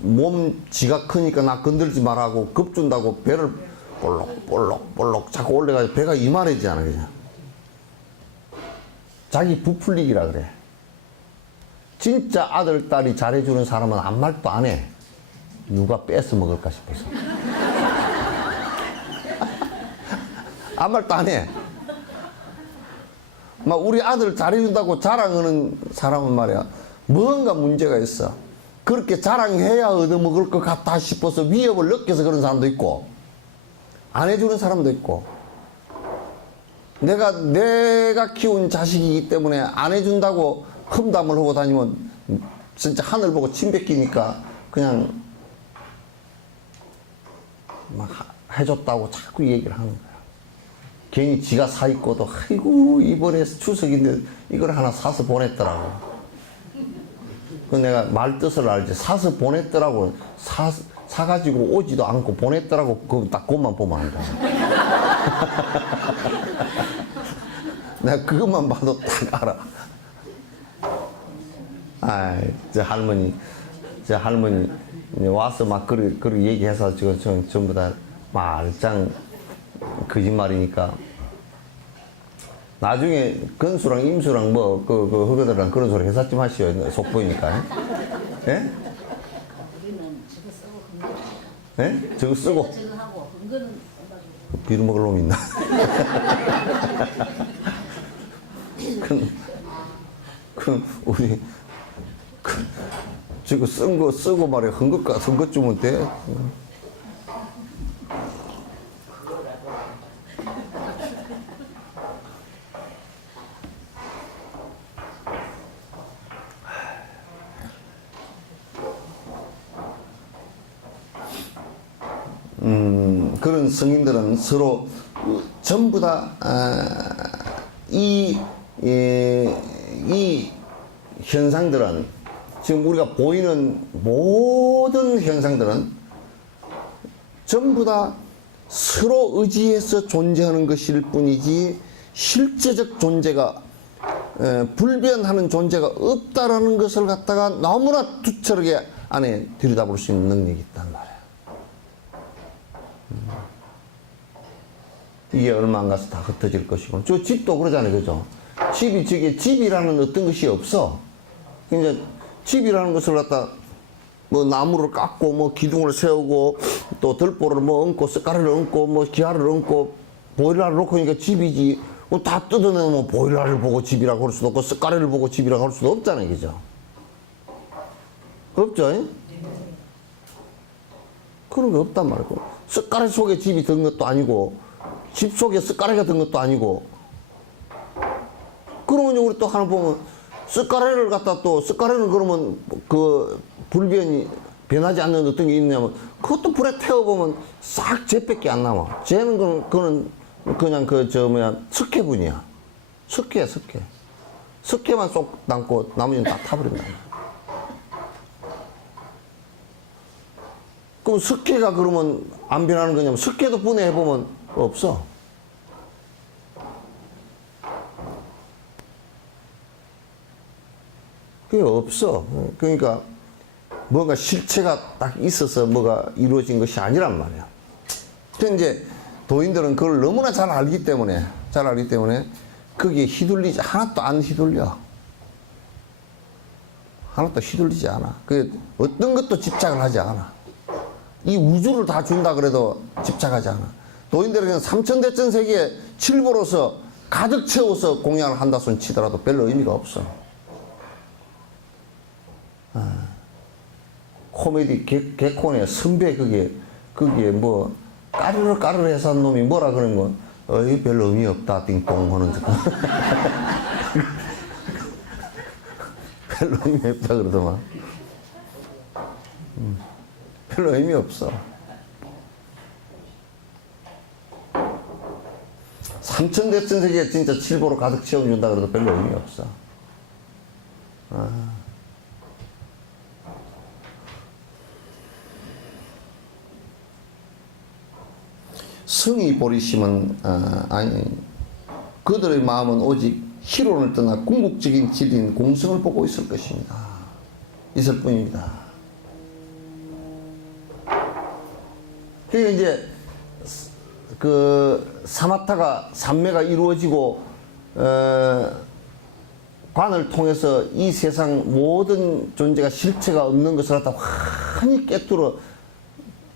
몸 지가 크니까 나 건들지 말라고 겁준다고 배를 볼록 자꾸 올려가지고 배가 이만해지잖아. 그냥 자기 부풀리기라 그래. 진짜 아들 딸이 잘해주는 사람은 아무 말도 안 해. 누가 뺏어 먹을까 싶어서. 아무 말도 안 해. 막 우리 아들 잘해준다고 자랑하는 사람은 말이야, 뭔가 문제가 있어. 그렇게 자랑해야 얻어먹을 것 같다 싶어서 위협을 느껴서 그런 사람도 있고, 안 해주는 사람도 있고, 내가 키운 자식이기 때문에 안 해준다고 험담을 하고 다니면 진짜 하늘 보고 침 뱉기니까 그냥 막 해줬다고 자꾸 얘기를 하는 거야. 괜히 지가 사 입고도 아이고 이번에 추석인데 이걸 하나 사서 보냈더라고. 그 내가 말 뜻을 알지. 사서 보냈더라고. 사가지고 오지도 않고 보냈더라고. 딱 그것만 보면 안다. 내가 그것만 봐도 딱 알아. 아이, 저 할머니 와서 막 그렇게 얘기해서 지금 전부 다 말짱 거짓말이니까. 나중에 건수랑 임수랑 뭐 그 허거들랑 그런 소리 회사 좀 하시오. 속 보이니까. 예? 우리는 저거 쓰고 근거. 예? 저거 쓰고. 저거 하고 근거는 비료 먹을 놈 있나? 그럼 우리 저거 쓴 거 쓰고 말이야. 헌것 주면 돼. 그런 성인들은 서로 전부 다 이 현상들은, 지금 우리가 보이는 모든 현상들은 전부 다 서로 의지해서 존재하는 것일 뿐이지 실제적 존재가 불변하는 존재가 없다라는 것을 갖다가 너무나 투철하게 안에 들여다볼 수 있는 능력이 있단 말이에요. 이게 얼마 안 가서 다 흩어질 것이고, 저 집도 그러잖아요, 그죠? 집이라는 어떤 것이 없어. 이제 집이라는 것을 갖다 뭐 나무를 깎고 뭐 기둥을 세우고 또 들보를 뭐 얹고 숟가락을 얹고 뭐 기아를 얹고 보일러를 놓고 하니까 집이지. 다 뜯어내면 보일러를 보고 집이라고 할 수도 없고 숟가락을 보고 집이라고 할 수도 없잖아요, 그죠? 없죠? 그런 게 없단 말이고, 숟가락 속에 집이 든 것도 아니고 집 속에 숟가락이 든 것도 아니고. 그러면 우리 또 하나 보면 숟가락을 갖다 또 숟가락은 그러면 그 불변이 변하지 않는 어떤 게 있냐면 그것도 불에 태워보면 싹 쟤밖에 안 남아. 쟤는 그거는 그냥 석회분이야. 석회만 쏙 남고 나머지는 다 타버린다. 그럼 석회가 그러면 안 변하는 거냐면 석회도 분해해보면 없어. 그게 없어. 그러니까 뭔가 실체가 딱 있어서 뭐가 이루어진 것이 아니란 말이야. 근데 이제 도인들은 그걸 너무나 잘 알기 때문에 거기에 하나도 안 휘둘려. 하나도 휘둘리지 않아. 그 어떤 것도 집착을 하지 않아. 이 우주를 다 준다 그래도 집착하지 않아. 도인들은 그냥 삼천대천 세계에 칠보로서 가득 채워서 공양을 한다 손 치더라도 별로 의미가 없어. 코미디 개콘의 선배 거기에 뭐 까르르 해서 한 놈이 뭐라 그러는 건 어이 별로 의미 없다 띵동 하는 별로 의미 없다 그러더만. 별로 의미 없어. 삼천대천세계에 진짜 칠보로 가득 채워준다 그래도 별로 의미 없어. 성이 보리심은 아니 그들의 마음은 오직 희론을 떠나 궁극적인 진리인 공성을 보고 있을 것입니다. 있을 뿐입니다. 그러니까 이제 그 사마타가 삼매가 이루어지고 관을 통해서 이 세상 모든 존재가 실체가 없는 것을 갖다 환히 깨뚫어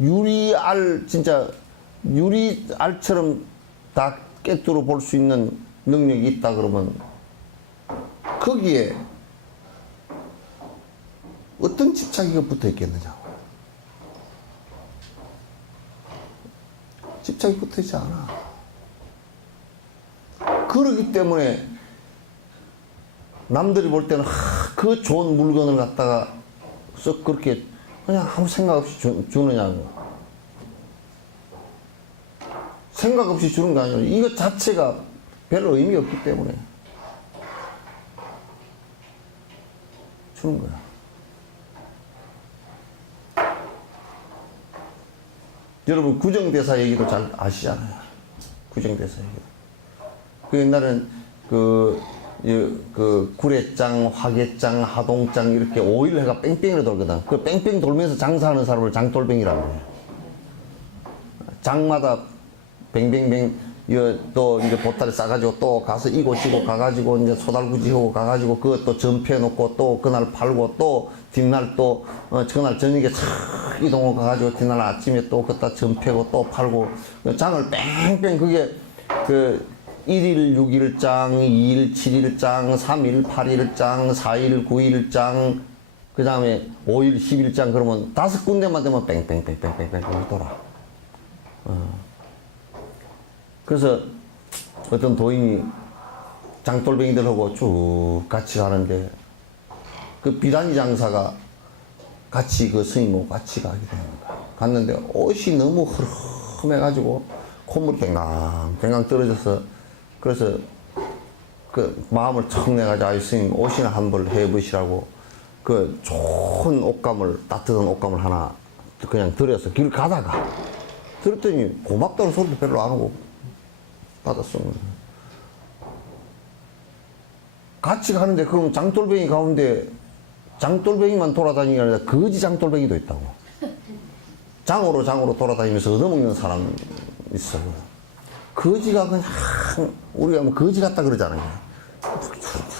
유리알 진짜 유리알처럼 다 깨뚫어 볼 수 있는 능력이 있다 그러면 거기에 어떤 집착이가 붙어 있겠느냐? 집착이 붙어 있지 않아. 그러기 때문에 남들이 볼 때는 그 좋은 물건을 갖다가 썩 그렇게 그냥 아무 생각 없이 주느냐고. 생각 없이 주는 게 아니라 이거 자체가 별로 의미 없기 때문에 주는 거야. 여러분 구정대사 얘기도 잘 아시잖아요. 구정대사 얘기도. 그 옛날엔 그 구례장, 화개장, 하동장 이렇게 5일해가 뺑뺑이로 돌거든. 그 뺑뺑 돌면서 장사하는 사람을 장돌뱅이라고 해요. 장마다 뱅뱅뱅 또 이제 보따리 싸가지고 또 가서 이곳이고 가가지고 이제 소달구지하고 가가지고 그것도 전폐해 놓고 또 그날 팔고 또 뒷날 또 그날 저녁에 촥 이동하고 가가지고 뒷날 아침에 또 그따 전폐고 또 팔고 장을 뺑뺑 그게 그 1일 6일장, 2일 7일장, 3일 8일장, 4일 9일장 그 다음에 5일 10일장 그러면 5군데만 되면 뺑뺑뺑뺑뺑뺑 돌아. 그래서 어떤 도인이 장돌뱅이들하고 쭉 같이 가는데 그 비단이 장사가 같이 그 스님하고 같이 가게 되는 거야. 갔는데 옷이 너무 흐름해가지고 콧물이 뱅강 떨어져서 그래서 그 마음을 척 내가지고 아이 스님 옷이나 한 벌 해보시라고 그 좋은 옷감을 따뜻한 옷감을 하나 그냥 들여서 길 가다가 들었더니 고맙다는 소리도 별로 안 하고 받았어. 같이 가는데 그럼 장돌뱅이 가운데 장돌뱅이만 돌아다니는 게 아니라 거지 장돌뱅이도 있다고. 장으로 돌아다니면서 얻어먹는 사람 있어. 거지가 그냥 우리가 뭐 거지 같다 그러잖아요.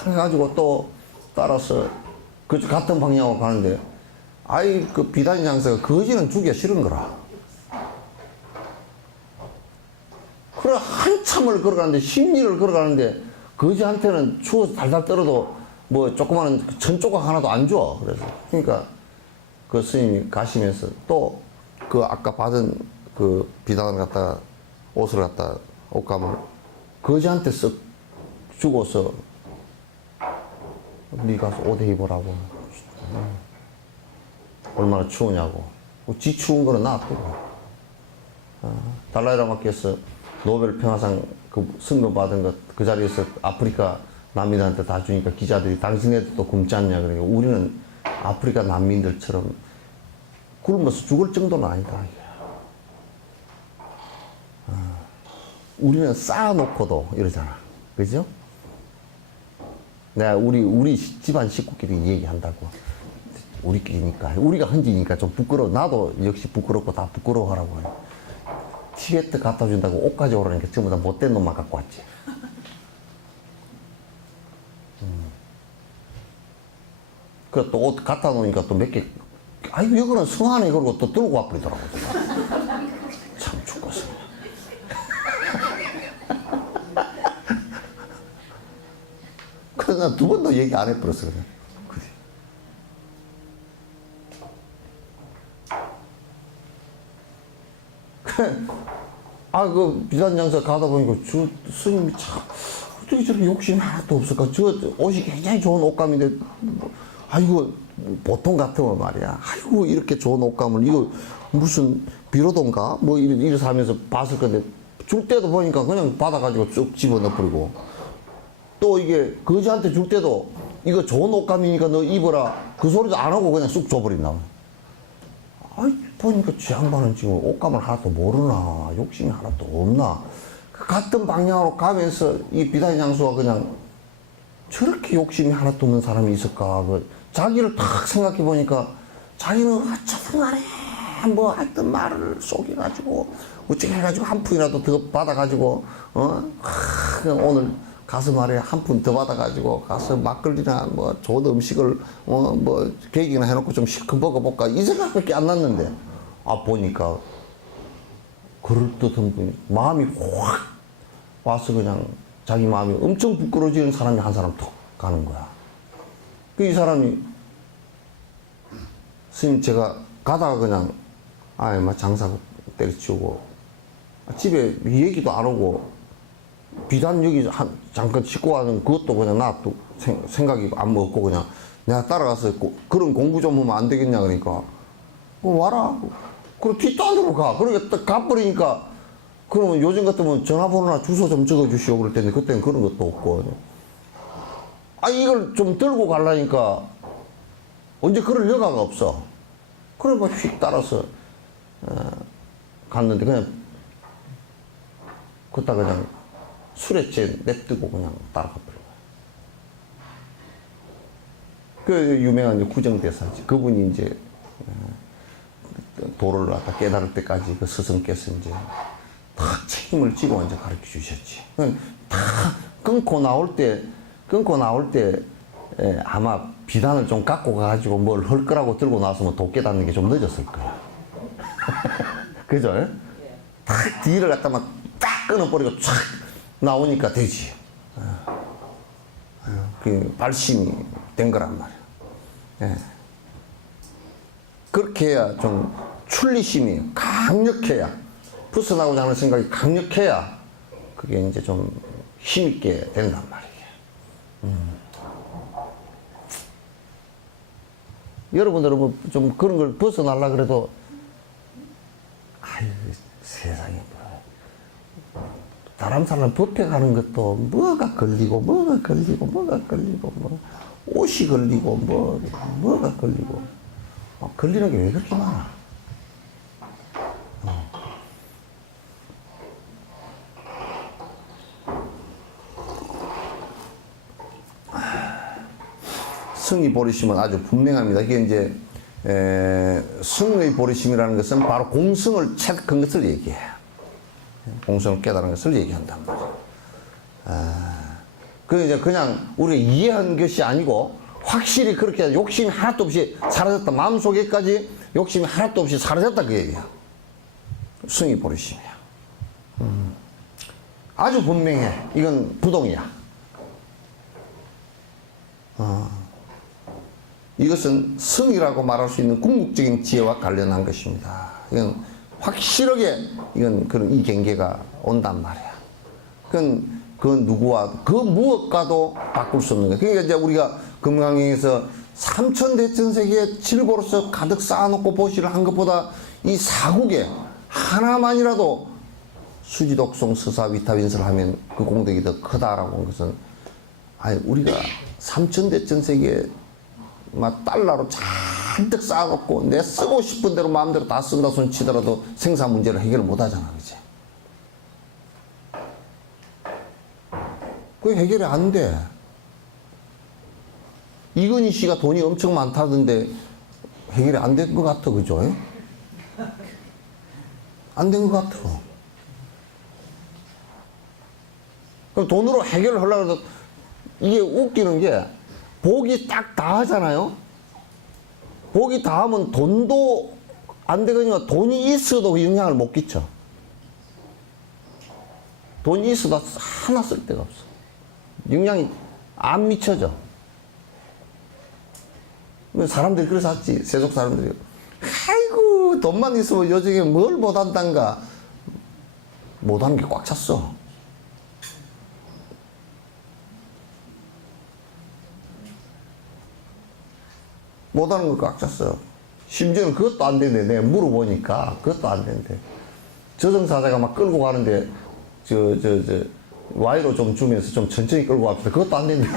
해가지고 또 따라서 그 같은 방향으로 가는데 아이 그 비단이 장사가 거지는 주기가 싫은 거라. 그래 한참을 걸어가는데 10리를 걸어가는데 거지한테는 추워서 달달 떨어도 뭐 조그마한 천 조각 하나도 안 줘. 그래서 그러니까 그 스님이 가시면서 또 그 아까 받은 그 비단을 갖다가 옷을 갖다 옷감을 거지한테 쓱 주고서 네 가서 옷 입으라고. 얼마나 추우냐고. 지 추운 거는 놔두고. 달라이라마께서 노벨 평화상 그 승급 받은 것 그 자리에서 아프리카 난민한테 다 주니까 기자들이 당신네도 또 굶지 않냐 그러니까 우리는 아프리카 난민들처럼 굶어서 죽을 정도는 아니다. 우리는 쌓아놓고도 이러잖아. 그죠? 내가 우리 집안 식구끼리 얘기한다고. 우리끼리니까. 우리가 헌지니까 좀 부끄러워. 나도 역시 부끄럽고 다 부끄러워하라고 해. 티베트 갖다 준다고 옷까지 오라니까 전부 다 못된 놈만 갖고 왔지. 그 또 옷 갖다 놓으니까 또 몇 개, 아이고, 이거는 성하네. 그러고 또 들고 와버리더라고. 참 죽겠어. 그래서 난 두 번도 얘기 안 해버렸어. 그래. 그 비단장사 가다 보니까 스님이 참 어떻게 저렇게 욕심이 하나도 없을까? 저 옷이 굉장히 좋은 옷감인데 아이고, 보통 같으면 말이야. 아이고, 이렇게 좋은 옷감을, 이거 무슨 비로도인가? 뭐, 이래서 하면서 봤을 건데, 줄 때도 보니까 그냥 받아가지고 쭉 집어넣어버리고. 또 이게 거지한테 줄 때도, 이거 좋은 옷감이니까 너 입어라. 그 소리도 안 하고 그냥 쑥 줘버린다. 아이, 보니까 지 양반은 지금 옷감을 하나도 모르나, 욕심이 하나도 없나. 그 같은 방향으로 가면서 이 비단의 장수가 그냥 저렇게 욕심이 하나도 없는 사람이 있을까. 그 자기를 딱 생각해 보니까 자기는 어쩌든 간에 뭐 하여튼 말을 속여가지고 어쩌게 해가지고 한 푼이라도 더 받아가지고, 그냥 오늘 가서 말이야 한 푼 더 받아가지고 가서 막걸리나 뭐 좋은 음식을 뭐 계획이나 해놓고 좀 실컷 먹어볼까 이 생각밖에 안 났는데 보니까 그럴듯한 분이 마음이 확 와서 그냥 자기 마음이 엄청 부끄러워지는 사람이 한 사람 톡 가는 거야. 이 사람이 스님 제가 가다가 그냥 장사 때려치우고 집에 얘기도 안 하고 비단 여기 잠깐 싣고 가는 그것도 그냥 놔두 생각이 안 먹고 그냥 내가 따라가서 그런 공부 좀 하면 안 되겠냐 그러니까 와라. 그리고 뒷단으로 가. 그러니까 딱 가버리니까 그러면 요즘 같으면 전화번호나 주소 좀 적어주시오 그럴 텐데 그때는 그런 것도 없고 이걸 좀 들고 가려니까 언제 그럴 여가가 없어. 그래 뭐 휙 따라서 갔는데 그냥 그따 그냥 수레째 냅두고 그냥 따라가 버려요. 그 유명한 구정대사지. 그분이 이제 도를 갖다 깨달을 때까지 그 스승께서 이제 다 책임을 지고 이제 가르쳐 주셨지. 다 끊고 나올 때 아마 비단을 좀 갖고 가가지고 뭘 할 거라고 들고 나왔으면 도 깨닫는 게 좀 늦었을 거야. 그죠? 딱 뒤를 갖다 막 딱 끊어버리고 촥 나오니까 되지. 그 발심이 된 거란 말이야. 예. 그렇게 해야 좀 출리심이 강력해야 벗어나고자 하는 생각이 강력해야 그게 이제 좀 힘있게 된단 말이에요. 여러분들은 뭐 좀 그런 걸 벗어나려고 그래도 세상에 사람 사람 법회 가는 것도 뭐가 걸리고 뭐 옷이 걸리고 뭐가 걸리고 걸리는 게 왜 그렇게 많아? 승의 보리심은 아주 분명합니다. 이게 이제 승의 보리심이라는 것은 바로 공성을 체득한 것을 얘기해요. 공성을 깨달은 것을 얘기한단 말이에요. 그 이제 그냥 우리가 이해한 것이 아니고 확실히 그렇게 욕심이 하나도 없이 사라졌다. 마음속에까지 욕심이 하나도 없이 사라졌다 그 얘기야. 승의 보리심이야. 아주 분명해. 이건 부동이야. 이것은 성이라고 말할 수 있는 궁극적인 지혜와 관련한 것입니다. 이건 확실하게 그런 이 경계가 온단 말이야. 그건 누구와 그 무엇과도 바꿀 수 없는 거야. 그러니까 이제 우리가 금강경에서 삼천대천세계에 질고로서 가득 쌓아놓고 보시를 한 것보다 이 사국에 하나만이라도 수지독송 서사위타윈설을 하면 그 공덕이 더 크다라고 한 것은 우리가 삼천대천세계에 막 달러로 잔뜩 쌓아놓고 내 쓰고 싶은 대로 마음대로 다 쓴다 손 치더라도 생산 문제를 해결을 못 하잖아. 그치? 그게 해결이 안 돼. 이건희 씨가 돈이 엄청 많다던데 해결이 안 된 것 같아. 그죠? 안 된 것 같아. 그럼 돈으로 해결을 하려고 해도 이게 웃기는 게 복이 딱 다 하잖아요. 복이 다 하면 돈도 안 되거니와 돈이 있어도 그 영향을 못 끼쳐. 돈이 있어도 하나 쓸 데가 없어. 영향이 안 미쳐져. 사람들이 그래서 하지. 세속 사람들이 아이고 돈만 있으면 요즘에 뭘 못한단가. 못하는 게 꽉 찼어. 못하는 거 꽉 찼어. 심지어는 그것도 안 된대. 내가 물어보니까 그것도 안 된대. 저승사자가 막 끌고 가는데 와이로 좀 주면서 좀 천천히 끌고 갑시다. 그것도 안 된대.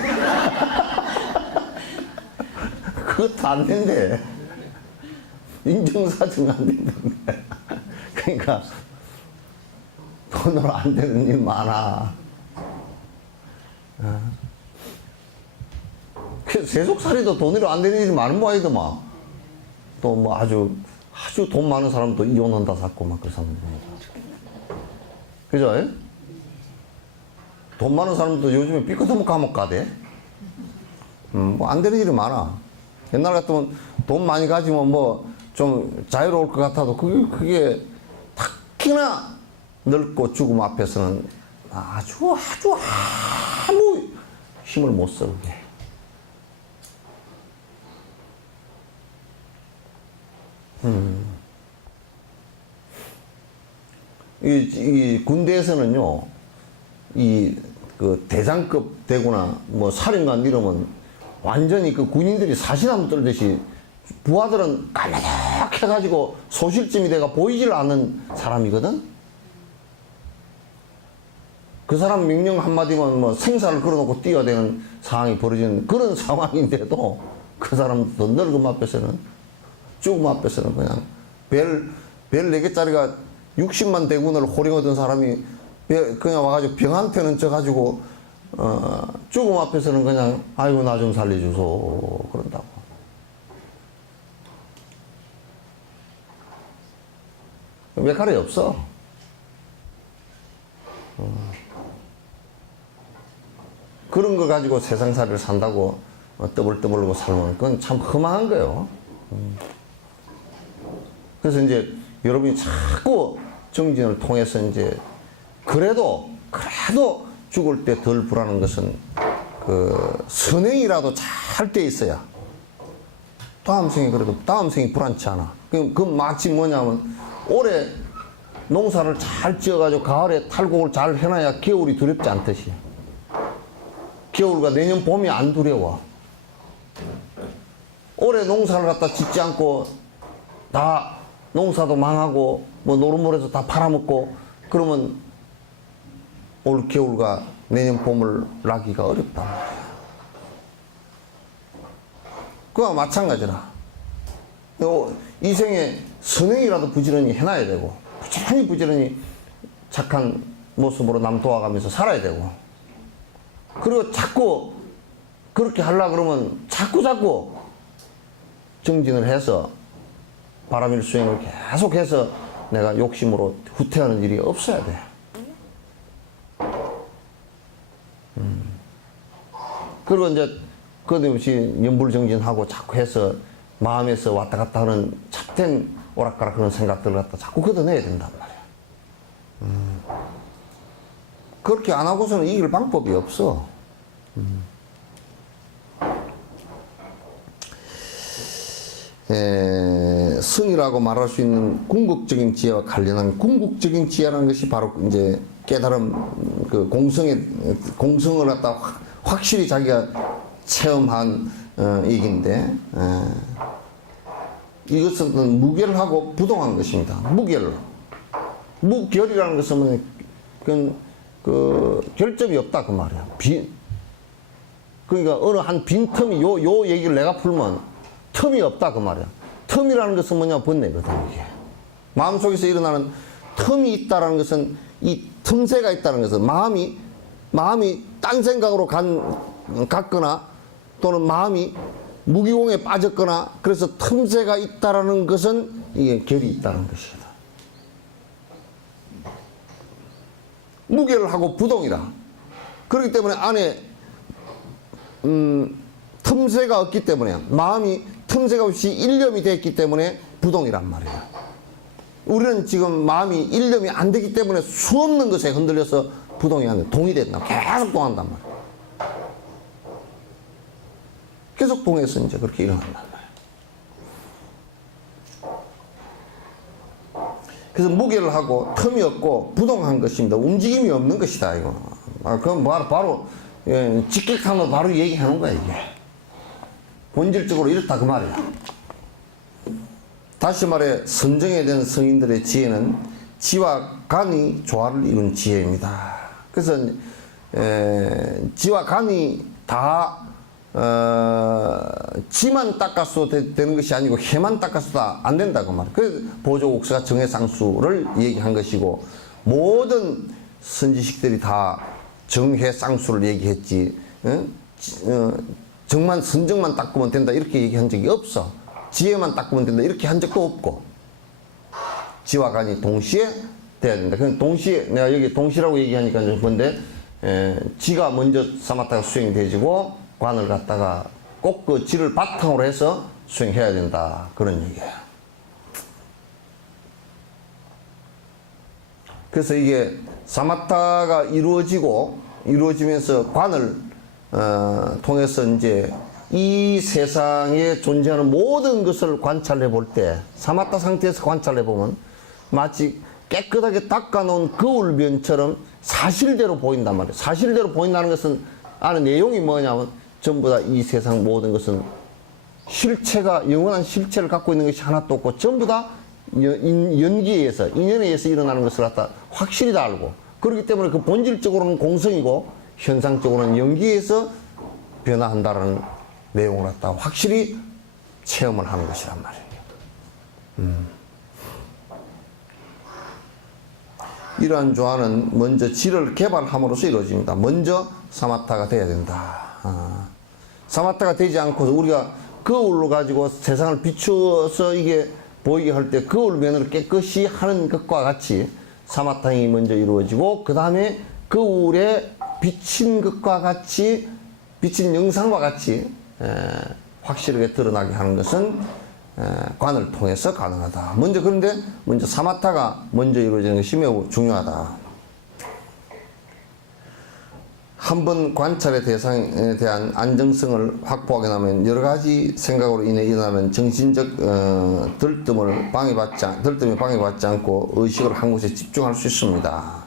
그것도 안 된대. 인정사정 안 된다는데. 그러니까 돈으로 안 되는 일 많아. 그래서 세속살이도 돈으로 안 되는 일이 많은 모양이더만. 또 뭐 아주 돈 많은 사람도 이혼한다 샀고 막 그런 사람들. 그죠? 돈 많은 사람도 요즘에 삐끗하면 감옥 가대. 뭐 안 되는 일이 많아. 옛날 같으면 돈 많이 가지면 뭐 좀 자유로울 것 같아도 그게 특히나 늙고 죽음 앞에서는 아주 아무 힘을 못 써. 그게. 이 군대에서는요, 그 대장급 되거나 뭐 사령관 이러면 완전히 그 군인들이 사시나무 떨듯이 부하들은 까마득해가지고 소실점이 돼가 보이질 않는 사람이거든? 그 사람 명령 한마디면 뭐 생사를 걸어놓고 뛰어야 되는 상황이 벌어지는 그런 상황인데도 그 사람도 늙음 앞에서는 죽음 앞에서는 그냥 별 4개짜리가 60만 대군을 호령하던 사람이 그냥 와가지고 병한테는 져가지고 죽음 앞에서는 그냥 아이고 나 좀 살려주소 그런다고. 외칼이 없어. 그런 거 가지고 세상살이를 산다고 떠벌떠벌고 살면 그건 참 험한 거예요. 그래서 이제 여러분이 자꾸 정진을 통해서 이제 그래도 죽을 때 덜 불안한 것은 그 선행이라도 잘 돼 있어야 다음 생에 그래도 다음 생이 불안치 않아. 그 마치 뭐냐면 올해 농사를 잘 지어가지고 가을에 탈곡을 잘 해놔야 겨울이 두렵지 않듯이 겨울과 내년 봄이 안 두려워. 올해 농사를 갖다 짓지 않고 다 농사도 망하고 뭐 노름물에서 다 팔아먹고 그러면 올 겨울과 내년 봄을 나기가 어렵단 말이야. 그와 마찬가지라. 이 생에 선행이라도 부지런히 해놔야 되고 부지런히 착한 모습으로 남 도와가면서 살아야 되고 그리고 자꾸 그렇게 하려고 그러면 자꾸 정진을 해서 바람일 수행을 계속해서 내가 욕심으로 후퇴하는 일이 없어야 돼. 그리고 이제 그것없이 연불정진하고 자꾸 해서 마음에서 왔다 갔다 하는 잡된 오락가락 그런 생각들을 갖다 자꾸 걷어내야 된단 말이야. 그렇게 안 하고서는 이길 방법이 없어. 승이라고 말할 수 있는 궁극적인 지혜와 관련한 궁극적인 지혜라는 것이 바로 이제 깨달음, 그 공성을 갖다 확실히 자기가 체험한 얘기인데, 이것은 무결하고 부동한 것입니다. 무결이라는 것은 그건 결점이 없다 그 말이야. 그러니까 어느 한 빈틈이 요 얘기를 내가 풀면 틈이 없다 그 말이야. 틈이라는 것은 뭐냐 번뇌거든 이게. 마음속에서 일어나는 틈이 있다라는 것은 이 틈새가 있다는 것은 마음이 딴 생각으로 갔거나 또는 마음이 무기공에 빠졌거나 그래서 틈새가 있다라는 것은 이게 결이 있다는 것이다. 무결하고 부동이라. 그렇기 때문에 안에 틈새가 없기 때문에 마음이 틈새가 없이 일념이 됐기 때문에 부동이란 말이야. 우리는 지금 마음이 일념이 안 되기 때문에 수없는 것에 흔들려서 부동이 안 돼. 동이 된다. 계속 동한단 말이야. 계속 동해서 이제 그렇게 일어난단 말이야. 그래서 무게를 하고 틈이 없고 부동한 것입니다. 움직임이 없는 것이다 이거. 그럼 바로 직격하면 바로 얘기하는 거야 이게. 본질적으로 이렇다 그 말이야. 다시 말해 선정에 된 성인들의 지혜는 지와 간이 조화를 이룬 지혜입니다. 그래서 지와 간이 다 지만 닦아서 되는 것이 아니고 해만 닦아서도 안 된다고 말이에요. 그래서 보조국서가 정해상수를 얘기한 것이고 모든 선지식들이 다 정해상수를 얘기했지. 정만 선정만 닦으면 된다 이렇게 얘기한 적이 없어. 지혜만 닦으면 된다 이렇게 한 적도 없고 지와 간이 동시에 돼야 된다. 그럼 동시에 내가 여기 동시라고 얘기하니까 좀 그런데 지가 먼저 사마타가 수행이 되지고 관을 갖다가 꼭 그 지를 바탕으로 해서 수행해야 된다 그런 얘기예요. 그래서 이게 사마타가 이루어지면서 관을 통해서 이제 이 세상에 존재하는 모든 것을 관찰해 볼 때 사마타 상태에서 관찰해 보면 마치 깨끗하게 닦아놓은 거울면처럼 사실대로 보인단 말이에요. 사실대로 보인다는 것은 안에 내용이 뭐냐면 전부 다 이 세상 모든 것은 실체가 영원한 실체를 갖고 있는 것이 하나도 없고 전부 다 연기에 의해서 인연에 의해서 일어나는 것을 갖다 확실히 다 알고 그렇기 때문에 그 본질적으로는 공성이고 현상적으로는 연기에 의해서 변화한다는 내용을 갖다 확실히 체험을 하는 것이란 말이에요. 이러한 조화는 먼저 지를 개발함으로써 이루어집니다. 먼저 사마타가 돼야 된다. 사마타가 되지 않고서 우리가 거울로 가지고 세상을 비추어서 이게 보이게 할 때 거울 면을 깨끗이 하는 것과 같이 사마타이 먼저 이루어지고 그 다음에 거울에 비친 것과 같이 비친 영상과 같이 확실하게 드러나게 하는 것은 관을 통해서 가능하다. 그런데 먼저 사마타가 먼저 이루어지는 것이 매우 중요하다. 한번 관찰의 대상에 대한 안정성을 확보하게 되면 여러 가지 생각으로 인해 일어나는 정신적 들뜸이 방해받지 않고 의식을 한 곳에 집중할 수 있습니다.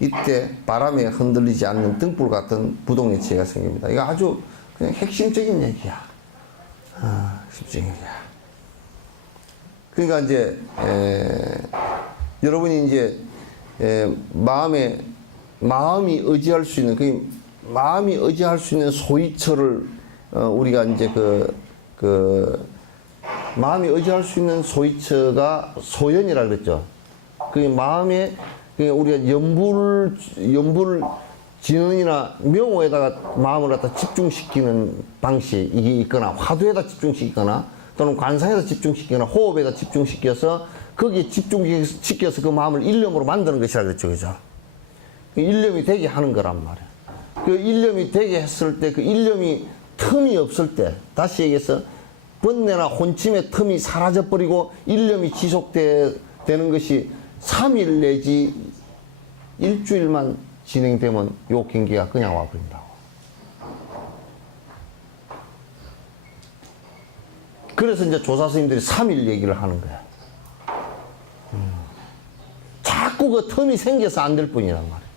이때 바람에 흔들리지 않는 등불 같은 부동의 지혜가 생깁니다. 이거 아주 그냥 핵심적인 얘기야. 핵심적인 얘기야. 그러니까 이제 여러분이 이제 마음이 의지할 수 있는 마음이 의지할 수 있는 소위처를 우리가 이제 마음이 의지할 수 있는 소위처가 소연이라 그랬죠. 그 마음에 우리가 연불 진언이나 명호에다가 마음을 갖다 집중시키는 방식이 있거나 화두에다 집중시키거나 또는 관상에다 집중시키거나 호흡에다 집중시켜서 거기에 집중시켜서 그 마음을 일념으로 만드는 것이라 그랬죠. 그죠? 일념이 되게 하는 거란 말이에요. 그 일념이 되게 했을 때 그 일념이 틈이 없을 때 다시 얘기해서 번뇌나 혼침의 틈이 사라져버리고 일념이 지속되는 것이 3일 내지 일주일만 진행되면 요 경기가 그냥 와버린다고. 그래서 이제 조사 스님들이 3일 얘기를 하는 거야. 자꾸 그 틈이 생겨서 안 될 뿐이란 말이야.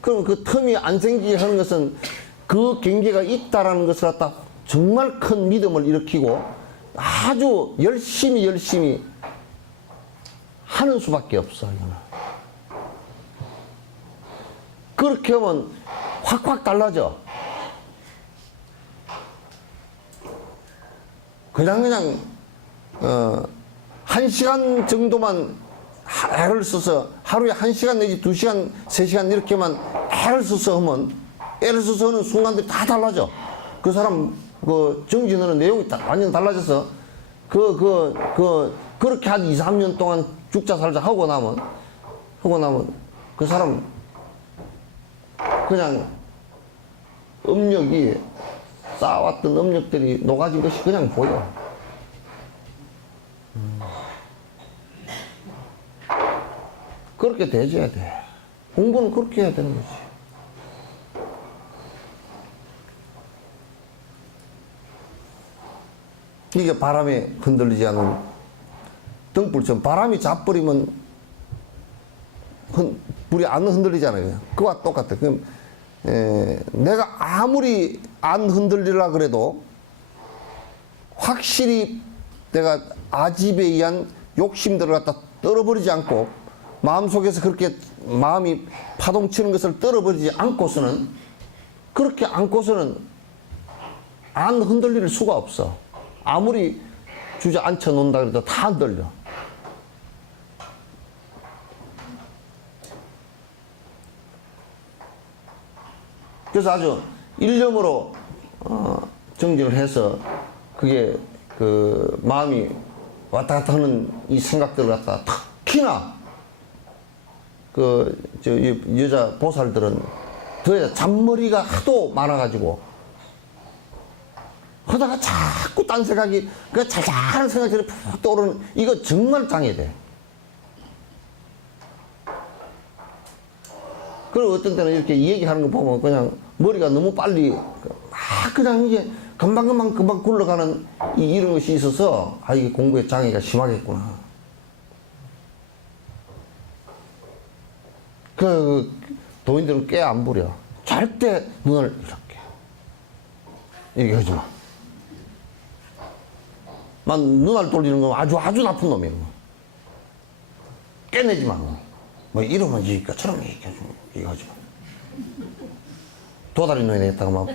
그럼 그 틈이 안 생기게 하는 것은 그 경계가 있다라는 것을 갖다 정말 큰 믿음을 일으키고 아주 열심히 하는 수밖에 없어. 이거는. 그렇게 하면 확 달라져. 그냥 1시간 정도만 애를 써서 하루에 1시간 내지 2시간, 3시간 이렇게만 애를 써서 하면 애를 써서 하는 순간들이 다 달라져. 그 사람 그 정진하는 내용이 완전 달라져서 그렇게 한 2, 3년 동안 죽자 살자 하고 나면 그 사람 그냥 업력이 쌓아왔던 업력들이 녹아진 것이 그냥 보여. 그렇게 돼줘야 돼. 공부는 그렇게 해야 되는 거지. 이게 바람에 흔들리지 않는 등불처럼 바람이 잡버리면 불이 안 흔들리잖아요. 그와 똑같아. 그럼 내가 아무리 안 흔들리라 그래도 확실히 내가 아집에 의한 욕심들을 갖다 떨어버리지 않고 마음속에서 그렇게 마음이 파동치는 것을 떨어버리지 않고서는 그렇게 않고서는 안 흔들릴 수가 없어. 아무리 주저앉혀 놓는다 그래도 다 흔들려. 그래서 아주 일념으로 정진을 해서 그게 그 마음이 왔다 갔다 하는 이 생각들을 갖다 특히나 그 저 여자 보살들은 더 잔머리가 하도 많아가지고 하다가 자꾸 딴 생각이 그 잘잘하는 생각들이 푹 떠오르는 이거 정말 장애돼. 그리고 어떤 때는 이렇게 얘기하는 거 보면 그냥 머리가 너무 빨리 막 그냥 이게 금방 굴러가는 이런 것이 있어서 아 이게 공부에 장애가 심하겠구나. 그 도인들은 꽤 안 부려. 절대 눈을 이렇게 하지 마. 만 눈알 돌리는 건 아주 나쁜 놈이에요. 깨내지 마. 뭐 이러면 이니까 저런 얘기하지 마. 도다리 놈이 되겠다고 막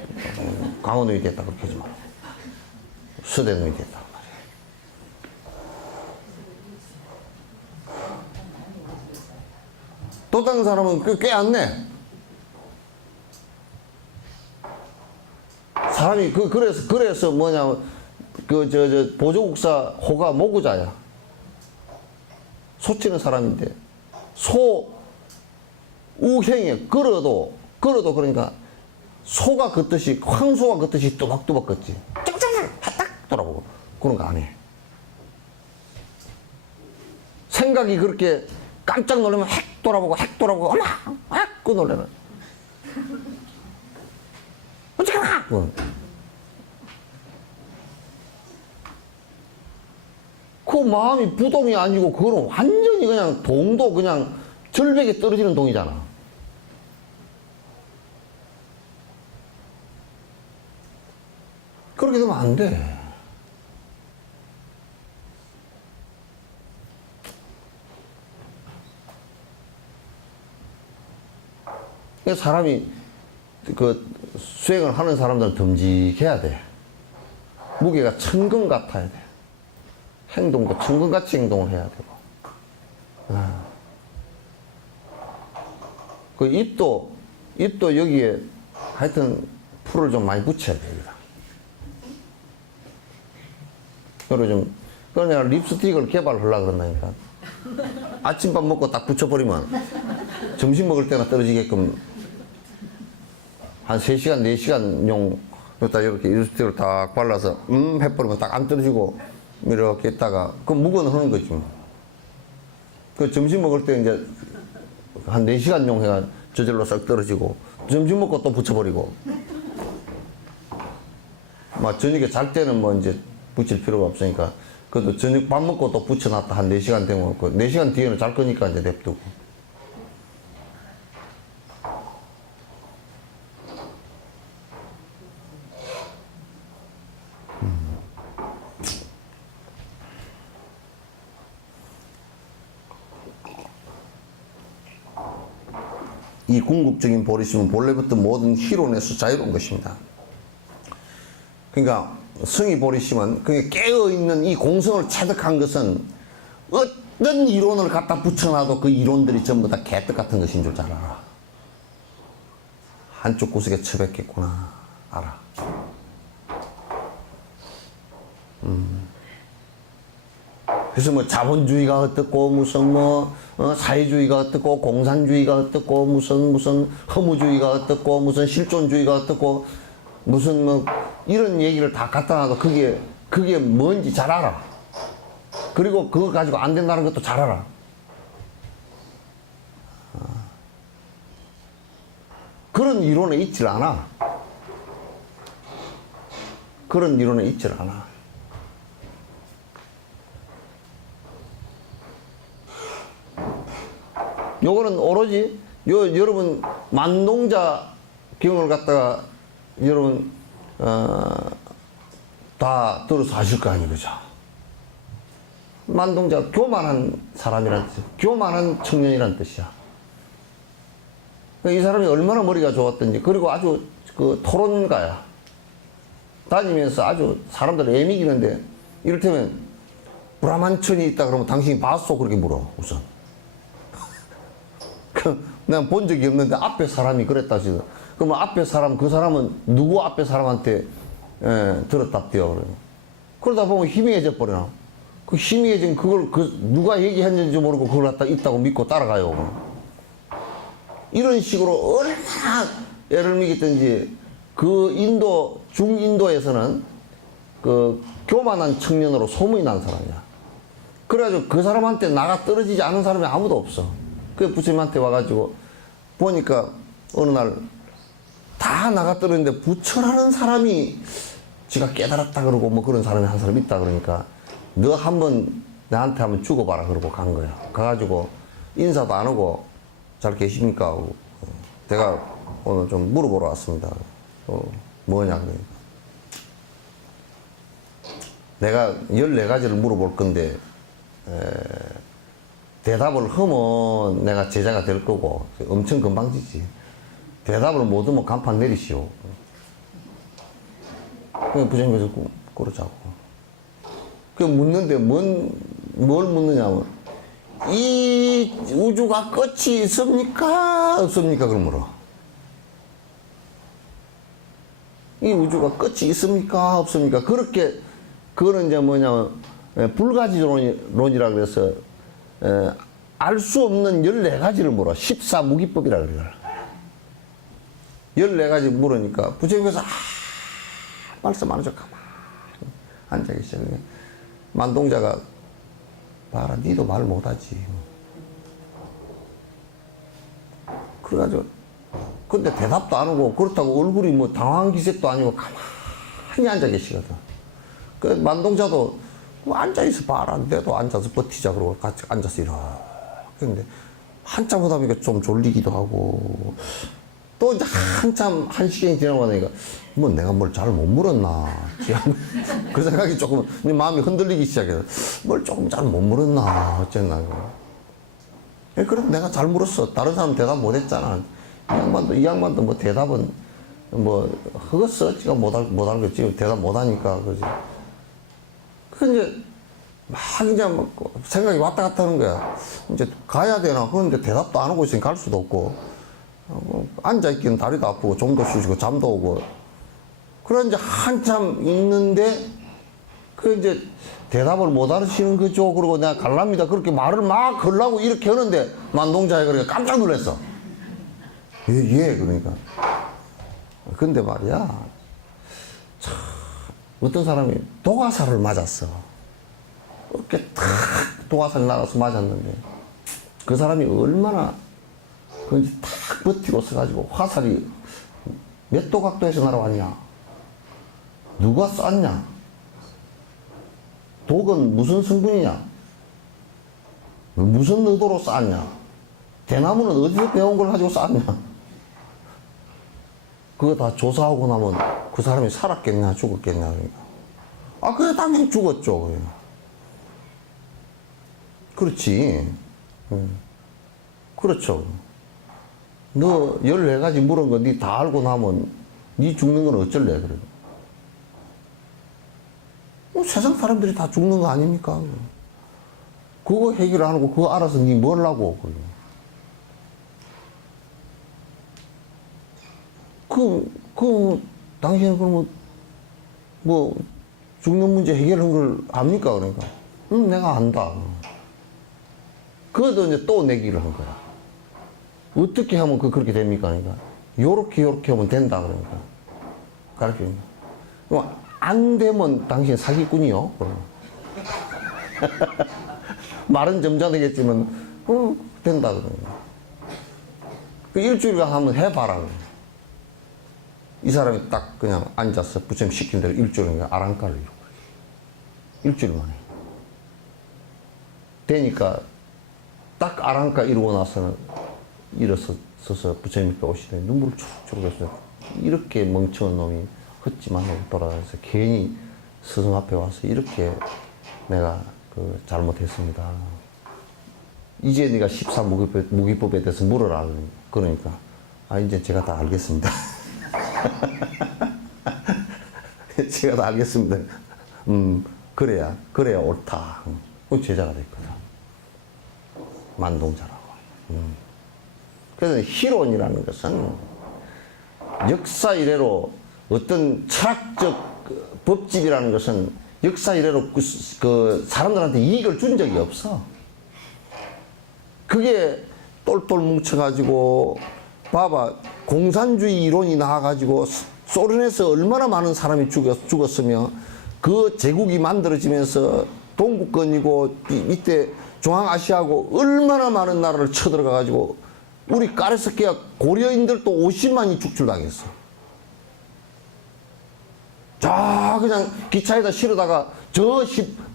강호 놈이 됐다 그렇게 하지 마. 서대 놈이 됐다. 또 다른 사람은 꽤 안 내. 사람이 그래서 뭐냐 보조국사 호가 모구자야. 소치는 사람인데 우행에 걸어도 그러니까 소가 걷듯이 황소가 걷듯이 또박또박 걷지. 짱짱 딱 돌아보고 그런 거 안 해. 생각이 그렇게 깜짝 놀라면 핵 돌아보고 어마 그 놀래는 어떡하나 그 마음이 부동이 아니고 그거는 완전히 그냥 동도 그냥 절벽에 떨어지는 동이잖아. 그렇게 되면 안 돼. 사람이 그 수행을 하는 사람들은 듬직해야 돼. 무게가 천근 같아야 돼. 행동도 천근같이 행동을 해야 되고. 그 입도 여기에 하여튼 풀을 좀 많이 붙여야 됩니다. 그래서 그래서 내가 립스틱을 개발하려고 그런다니까. 아침밥 먹고 딱 붙여버리면 점심 먹을 때나 떨어지게끔 한 3시간, 4시간용 여기다 이렇게 립스틱을 딱 발라서 해버리면 딱 안 떨어지고 이렇게 있다가 그 묵은 하는 거지 뭐. 그 점심 먹을 때 이제 한 4시간용 해가 저절로 싹 떨어지고 점심 먹고 또 붙여버리고 막 저녁에 잘 때는 뭐 이제 붙일 필요가 없으니까 그래도 저녁 밥 먹고 또 붙여놨다 한 4시간 되면 그 4시간 뒤에는 잘 거니까 이제 냅두고. 이 궁극적인 보리심은 본래부터 모든 희론에서 자유로운 것입니다. 그러니까 성의 보리심은 그게 깨어있는 이 공성을 체득한 것은 어떤 이론을 갖다 붙여놔도 그 이론들이 전부 다 개떡 같은 것인 줄 잘 알아. 한쪽 구석에 처박혔구나 알아. 그래서 뭐 자본주의가 어떻고 무슨 사회주의가 어떻고 공산주의가 어떻고 무슨 허무주의가 어떻고 무슨 실존주의가 어떻고 무슨 뭐 이런 얘기를 다 갖다 놔도 그게 뭔지 잘 알아. 그리고 그거 가지고 안 된다는 것도 잘 알아. 그런 이론에 있질 않아. 그런 이론에 있질 않아. 요거는 오로지 여러분 만동자 경을 갖다가 여러분 다 들어서 하실 거 아니에요, 그죠? 만동자가 교만한 사람이란 뜻이야. 교만한 청년이란 뜻이야. 이 사람이 얼마나 머리가 좋았던지, 그리고 아주 그 토론가야. 다니면서 아주 사람들 애미기는데, 이를테면, 브라만천이 있다 그러면 당신이 봤어? 그렇게 물어, 우선. 난 본 적이 없는데 앞에 사람이 그랬다 지금. 그러면 앞에 사람, 그 사람은 누구 앞에 사람한테 들었답대요. 그러면. 그러다 보면 희미해져 버려. 그 희미해진 그걸 누가 얘기했는지 모르고 그걸 갖다 있다고 믿고 따라가요. 이런 식으로 얼마나 애를 먹였든지 그 인도, 중인도에서는 그 교만한 청년으로 소문이 난 사람이야. 그래가지고 그 사람한테 나가 떨어지지 않은 사람이 아무도 없어. 그 부처님한테 와가지고 보니까 어느 날 다 나가 떨어졌는데 부처라는 사람이 지가 깨달았다 그러고 뭐 그런 사람이 한 사람 있다 그러니까 너 한번 나한테 한번 죽어봐라 그러고 간 거야. 가가지고 인사도 안 하고 잘 계십니까 하고 내가 오늘 좀 물어보러 왔습니다. 뭐냐 그러니까 내가 14가지를 물어볼 건데 대답을 하면 내가 제자가 될 거고 엄청 금방지지. 대답을 못 하면 간판 내리시오. 부장님께서 그러자고. 그 묻는데 뭘 묻느냐면 이 우주가 끝이 있습니까? 없습니까? 그럼 물어. 이 우주가 끝이 있습니까? 없습니까? 그렇게 그거는 이제 뭐냐면 불가지론이라 그래서 알 수 없는 14가지를 물어. 14무기법이라 그래요. 14가지 물으니까 부처님께서 말씀 안 하죠. 가만히 앉아 계셔. 만동자가 봐라, 니도 말 못하지. 그래가지고 근데 대답도 안 하고 그렇다고 얼굴이 뭐 당황한 기색도 아니고 가만히 앉아 계시거든. 그 만동자도 앉아있어 봐라. 내도 앉아서 버티자. 그러고 같이 앉아서 이렇게. 근데 한참 하다 보니까 좀 졸리기도 하고 또 이제 한참 한 시간이 지나고 나니까 뭐 내가 뭘 잘 못 물었나. 그 생각이 조금 마음이 흔들리기 시작해서 뭘 조금 잘 못 물었나. 어쨌나. 그래도 내가 잘 물었어. 다른 사람 대답 못 했잖아. 이 양반도 뭐 대답은 뭐 허겄어. 지가 못 알겠지. 대답 못 하니까. 그지. 그 이제 막 이제 막 생각이 왔다 갔다 하는 거야. 이제 가야 되나. 그런데 대답도 안 하고 있으니 갈 수도 없고. 앉아있기는 다리도 아프고 좀 더 쉬시고 잠도 오고. 그래 이제 한참 있는데 그 이제 대답을 못 하시는 거죠. 그러고 내가 갈랍니다. 그렇게 말을 막 걸라고 이렇게 하는데 만동자에 그러니까 깜짝 놀랐어. 예, 그러니까. 근데 말이야. 참, 어떤 사람이 도가사를 맞았어. 이렇게 탁 도가사를 나가서 맞았는데 그 사람이 얼마나 그런지 탁 버티고 서가지고 화살이 몇 도 각도에서 날아왔냐? 누가 쐈냐? 독은 무슨 성분이냐? 무슨 의도로 쐈냐? 대나무는 어디서 배운 걸 가지고 쐈냐? 그거 다 조사하고 나면 그 사람이 살았겠냐, 죽었겠냐, 그러니까. 그래, 당연히 죽었죠. 그러니까. 그렇지. 그렇죠. 너 14가지 물은 거 니 다 알고 나면 니 죽는 건 어쩔래, 그래. 세상 사람들이 다 죽는 거 아닙니까? 그거 해결 안 하고 그거 알아서 니 뭘 하고. 당신은 그러면 뭐 죽는 문제 해결한 걸 압니까? 그러니까. 내가 안다. 그것도 이제 또 내기를 한 거야. 어떻게 하면 그렇게 됩니까? 그러니까. 요렇게 하면 된다. 그러니까. 가르치는 거야. 안 되면 당신 사기꾼이요. 말은 점잖겠지만, 된다. 그러니까. 그 일주일간 한번 해봐라. 이 사람이 딱 그냥 앉아서 부처님 시킨 대로 일주일간 아랑가를 이루고. 일주일 만에. 되니까 딱 아랑가 이루고 나서는 일어서서 부처님께 오시더니 눈물을 쭉쭉 흘렸어요. 이렇게 멍청한 놈이 헛짓만 하고 돌아가서 괜히 스승 앞에 와서 이렇게 내가 그 잘못했습니다. 이제 네가 14무기법에 대해서 물어라. 그러니까 이제 제가 다 알겠습니다. 제가 다 알겠습니다. 그래야 옳다. 그 제자가 됐거든. 만동자라고. 그래서 희론이라는 것은 역사 이래로 어떤 철학적 법집이라는 것은 역사 이래로 그 사람들한테 이익을 준 적이 없어. 그게 똘똘 뭉쳐가지고 봐봐, 공산주의 이론이 나와가지고 소련에서 얼마나 많은 사람이 죽었으며 그 제국이 만들어지면서 동구권이고 이때 중앙아시아하고 얼마나 많은 나라를 쳐들어가가지고 우리 까르스키아 고려인들도 50만이 축출당했어. 자 그냥 기차에다 실어다가 저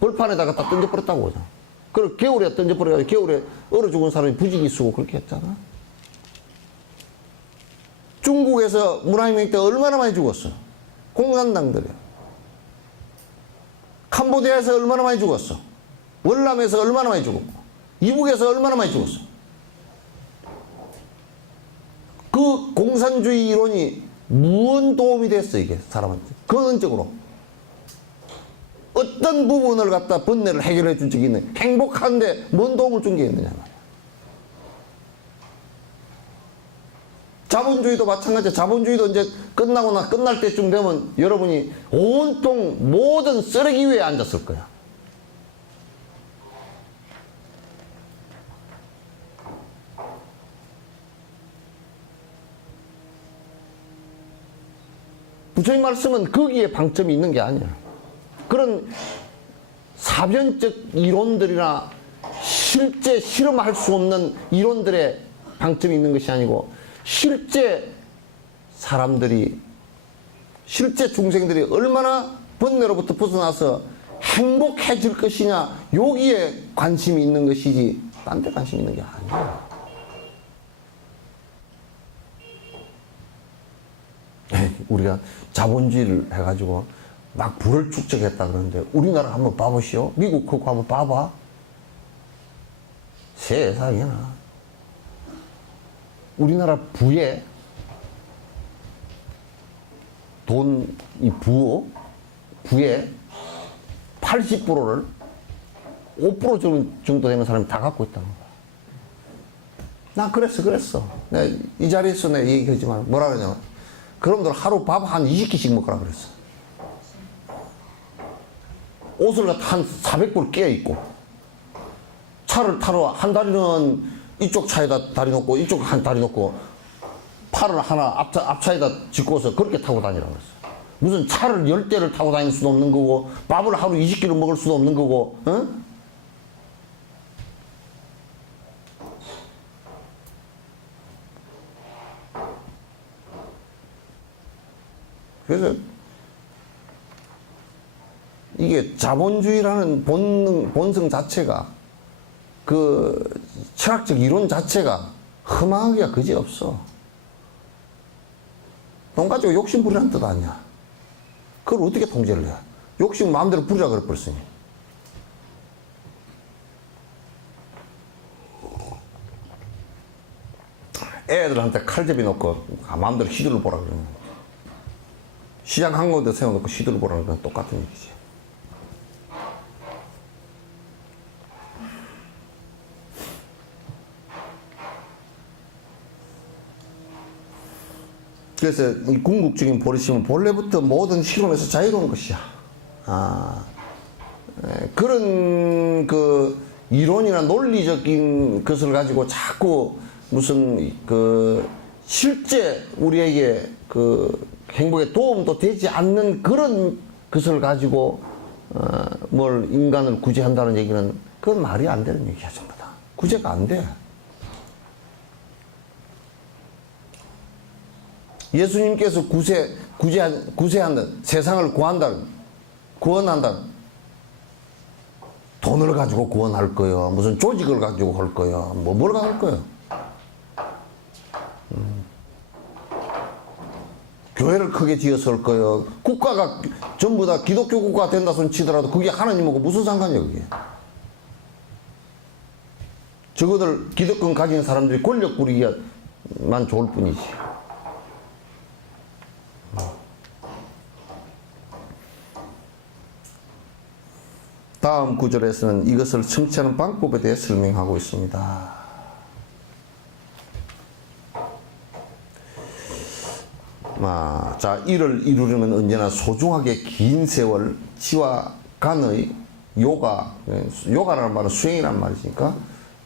벌판에다가 다 던져버렸다고 하잖아. 그리고 겨울에 던져버려가지고 겨울에 얼어 죽은 사람이 부지기 쓰고 그렇게 했잖아. 중국에서 문화혁명 때 얼마나 많이 죽었어. 공산당들이야. 캄보디아에서 얼마나 많이 죽었어. 월남에서 얼마나 많이 죽었고 이북에서 얼마나 많이 죽었어. 그 공산주의 이론이 무언 도움이 됐어 이게 사람한테. 근원적으로 어떤 부분을 갖다 번뇌를 해결해 준 적이 있는, 행복한데 뭔 도움을 준 게 있느냐 말이야. 자본주의도 마찬가지야. 자본주의도 이제 끝나거나 끝날 때쯤 되면 여러분이 온통 모든 쓰레기 위에 앉았을 거야. 부처님 말씀은 거기에 방점이 있는 게 아니야. 그런 사변적 이론들이나 실제 실험할 수 없는 이론들의 방점이 있는 것이 아니고 실제 사람들이, 실제 중생들이 얼마나 번뇌로부터 벗어나서 행복해질 것이냐 여기에 관심이 있는 것이지 딴 데 관심이 있는 게 아니야. 우리가 자본주의를 해가지고 막 부를 축적했다 그러는데 우리나라 한번 봐보시오. 미국 그거 한번 봐봐. 세상에나 우리나라 부의 돈, 이 부의 80%를 5% 정도 되는 사람이 다 갖고 있다는 거야. 나 그랬어. 내가 이 자리에서 내가 얘기하지만 뭐라 그러냐. 그놈들 하루 밥 한 20끼씩 먹으라 그랬어. 옷을 갖다 한 400벌 끼어 입고, 차를 타러 한 다리는 이쪽 차에다 다리 놓고, 이쪽 한 다리 놓고, 팔을 하나 앞차에다 짚고서 그렇게 타고 다니라고 그랬어. 무슨 차를 10대를 타고 다닐 수도 없는 거고, 밥을 하루 20끼를 먹을 수도 없는 거고, 응? 그래서 이게 자본주의라는 본성 자체가, 그 철학적 이론 자체가 흠하기가 그지없어. 돈 가지고 욕심 부리라는 뜻 아니야. 그걸 어떻게 통제를 해? 욕심 마음대로 부리라 그래버렸으니. 애들한테 칼잡이 놓고 마음대로 휘둘러 보라 그러는 거야. 시장 한가운데 세워놓고 휘둘러 보라는 건 똑같은 얘기지. 그래서 이 궁극적인 보리심은 본래부터 모든 실험에서 자유로운 것이야. 그런 그 이론이나 논리적인 것을 가지고 자꾸 무슨 그 실제 우리에게 그 행복에 도움도 되지 않는 그런 것을 가지고 뭘 인간을 구제한다는 얘기는 그건 말이 안 되는 얘기야. 전부 다 구제가 안 돼. 예수님께서 구제한다, 세상을 구원한다. 돈을 가지고 구원할 거요. 무슨 조직을 가지고 할 거요. 뭘 할 거요. 교회를 크게 지었을 거예요. 국가가 전부 다 기독교 국가가 된다 손 치더라도 그게 하나님하고 무슨 상관이야 그게. 적어들 기득권 가진 사람들이 권력 부리기만 좋을 뿐이지. 다음 구절에서는 이것을 성취하는 방법에 대해 설명하고 있습니다. 자, 이를 이루려면 언제나 소중하게 긴 세월 지와 간의 요가라는 말은 수행이란 말이니까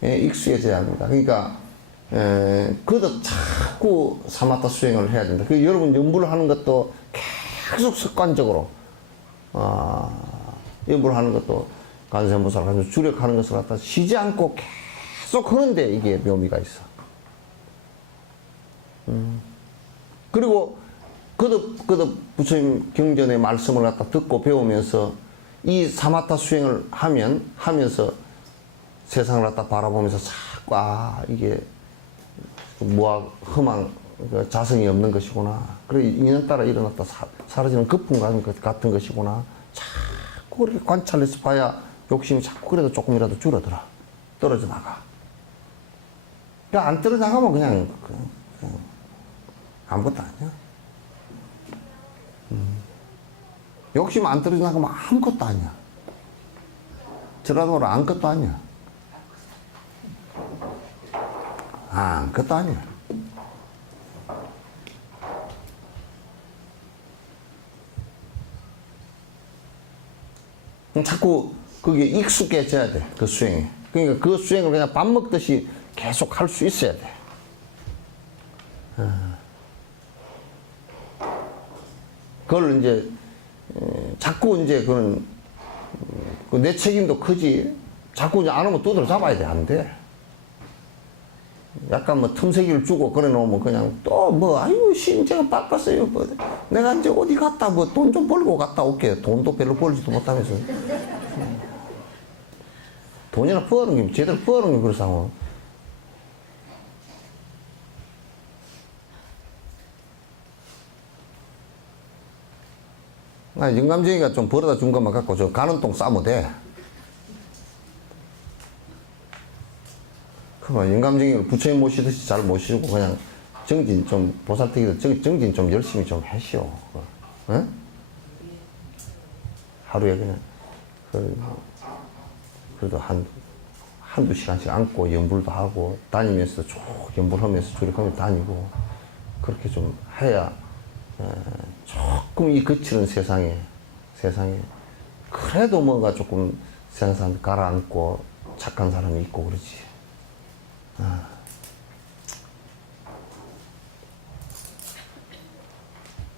익숙해져야 합니다. 그러니까 그것도 자꾸 사마타 수행을 해야 된다. 그 여러분 연불을 하는 것도 계속 습관적으로 연불을 하는 것도 간세음보살 가지고 주력하는 것을 갖다 쉬지 않고 계속 하는데 이게 묘미가 있어. 그리고 거듭 부처님 경전의 말씀을 갖다 듣고 배우면서 이 사마타 수행을 하면서 세상을 갖다 바라보면서 자꾸 이게 험한 자성이 없는 것이구나. 그리고 인연 따라 일어났다 사라지는 거품 같은 것이구나. 자꾸 그렇게 관찰해서 봐야 욕심이 자꾸 그래도 조금이라도 줄어들어. 떨어져 나가. 그러니까 안 떨어져 나가면 그냥 아무것도 아니야. 욕심 안 떨어져 나가면 아무것도 아니야. 저라도 아무것도 아니야. 아무것도 아니야. 자꾸 그게 익숙해져야 돼. 그 수행에. 그러니까 그 수행을 그냥 밥 먹듯이 계속 할 수 있어야 돼. 그걸 이제 자꾸 이제 그건 내 책임도 크지. 자꾸 이제 안 하면 두드러 잡아야 돼. 안 돼. 약간 뭐 틈새기를 주고 그래 놓으면 그냥 또 뭐 아유 신제가 바빴어요. 뭐 내가 이제 어디 갔다 뭐 돈 좀 벌고 갔다 올게. 돈도 별로 벌지도 못하면서 돈이나 버는 게 제대로 버는 게 그렇상어. 영감쟁이가 좀 벌어다 준 것만 갖고 저 가는 똥 싸면 돼. 그만 영감쟁이를 부처님 모시듯이 잘 모시고 그냥 정진 좀 보살태기도 정진 좀 열심히 좀 하시오. 응? 하루에 그냥 그래도 한두 시간씩 앉고 연불도 하고 다니면서 쭉 연불하면서 조력하면서 다니고 그렇게 좀 해야 조금 이 거칠은 세상에 그래도 뭔가 조금 세상 사람들 가라앉고 착한 사람이 있고 그러지.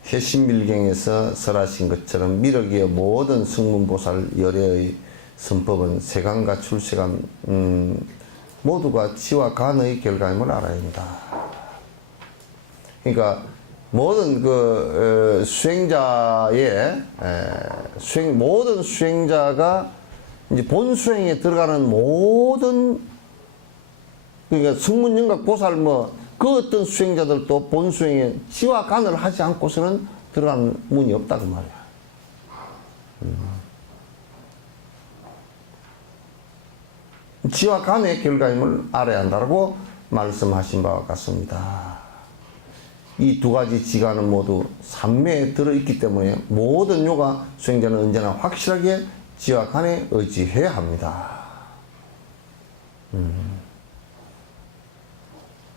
해신밀경에서 설하신 것처럼 미륵의 모든 승문보살 열애의 선법은 세간과 출세간 모두가 치와 간의 결과임을 알아야 한다. 그러니까 모든 그 수행자의 모든 수행자가 이제 본 수행에 들어가는 모든 그러니까 승문영각 보살 그 어떤 수행자들도 본 수행에 치와 간을 하지 않고서는 들어가는 문이 없다 그 말이야. 치와 간의 결과임을 알아야 한다고 말씀하신 바와 같습니다. 이 두 가지 지간은 모두 삼매에 들어있기 때문에 모든 요가 수행자는 언제나 확실하게 지와 간에 의지해야 합니다.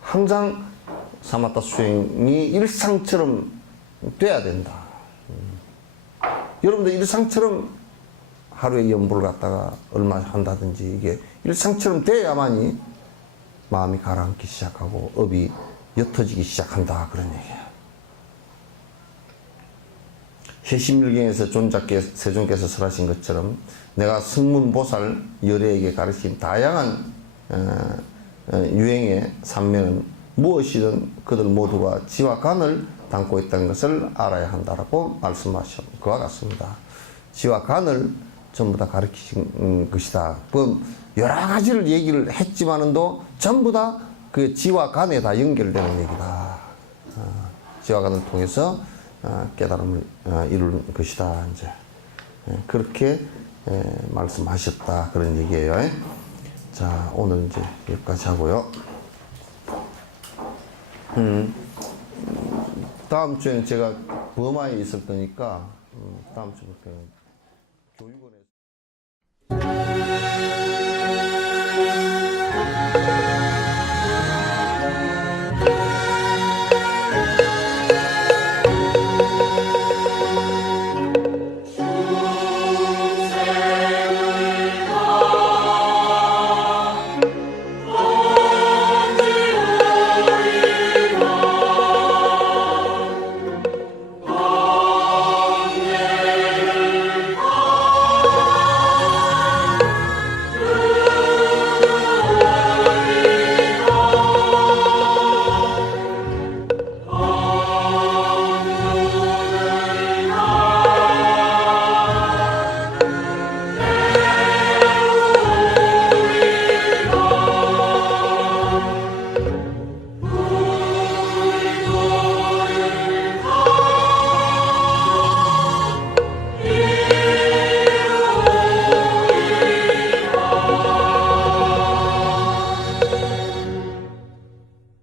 항상 사마타 수행이 일상처럼 돼야 된다. 여러분들 일상처럼 하루에 연불을 갖다가 얼마 한다든지 이게 일상처럼 돼야만이 마음이 가라앉기 시작하고 업이 옅어지기 시작한다 그런 얘기야. 해심밀경에서 존자께 세존께서 설하신 것처럼 내가 승문보살 열애에게 가르친 다양한 유행의 삼매는 무엇이든 그들 모두가 지와 간을 담고 있다는 것을 알아야 한다라고 말씀하신 그와 같습니다. 지와 간을 전부 다 가르치신 것이다. 그 여러 가지를 얘기를 했지만은도 전부 다 그 지와 간에 다 연결되는 얘기다. 지와 간을 통해서 깨달음을 이룰 것이다. 이제 그렇게 말씀하셨다 그런 얘기예요. 자, 오늘 이제 여기까지 하고요. 다음 주에는 제가 버마에 있을 거니까 다음 주부터 교육원에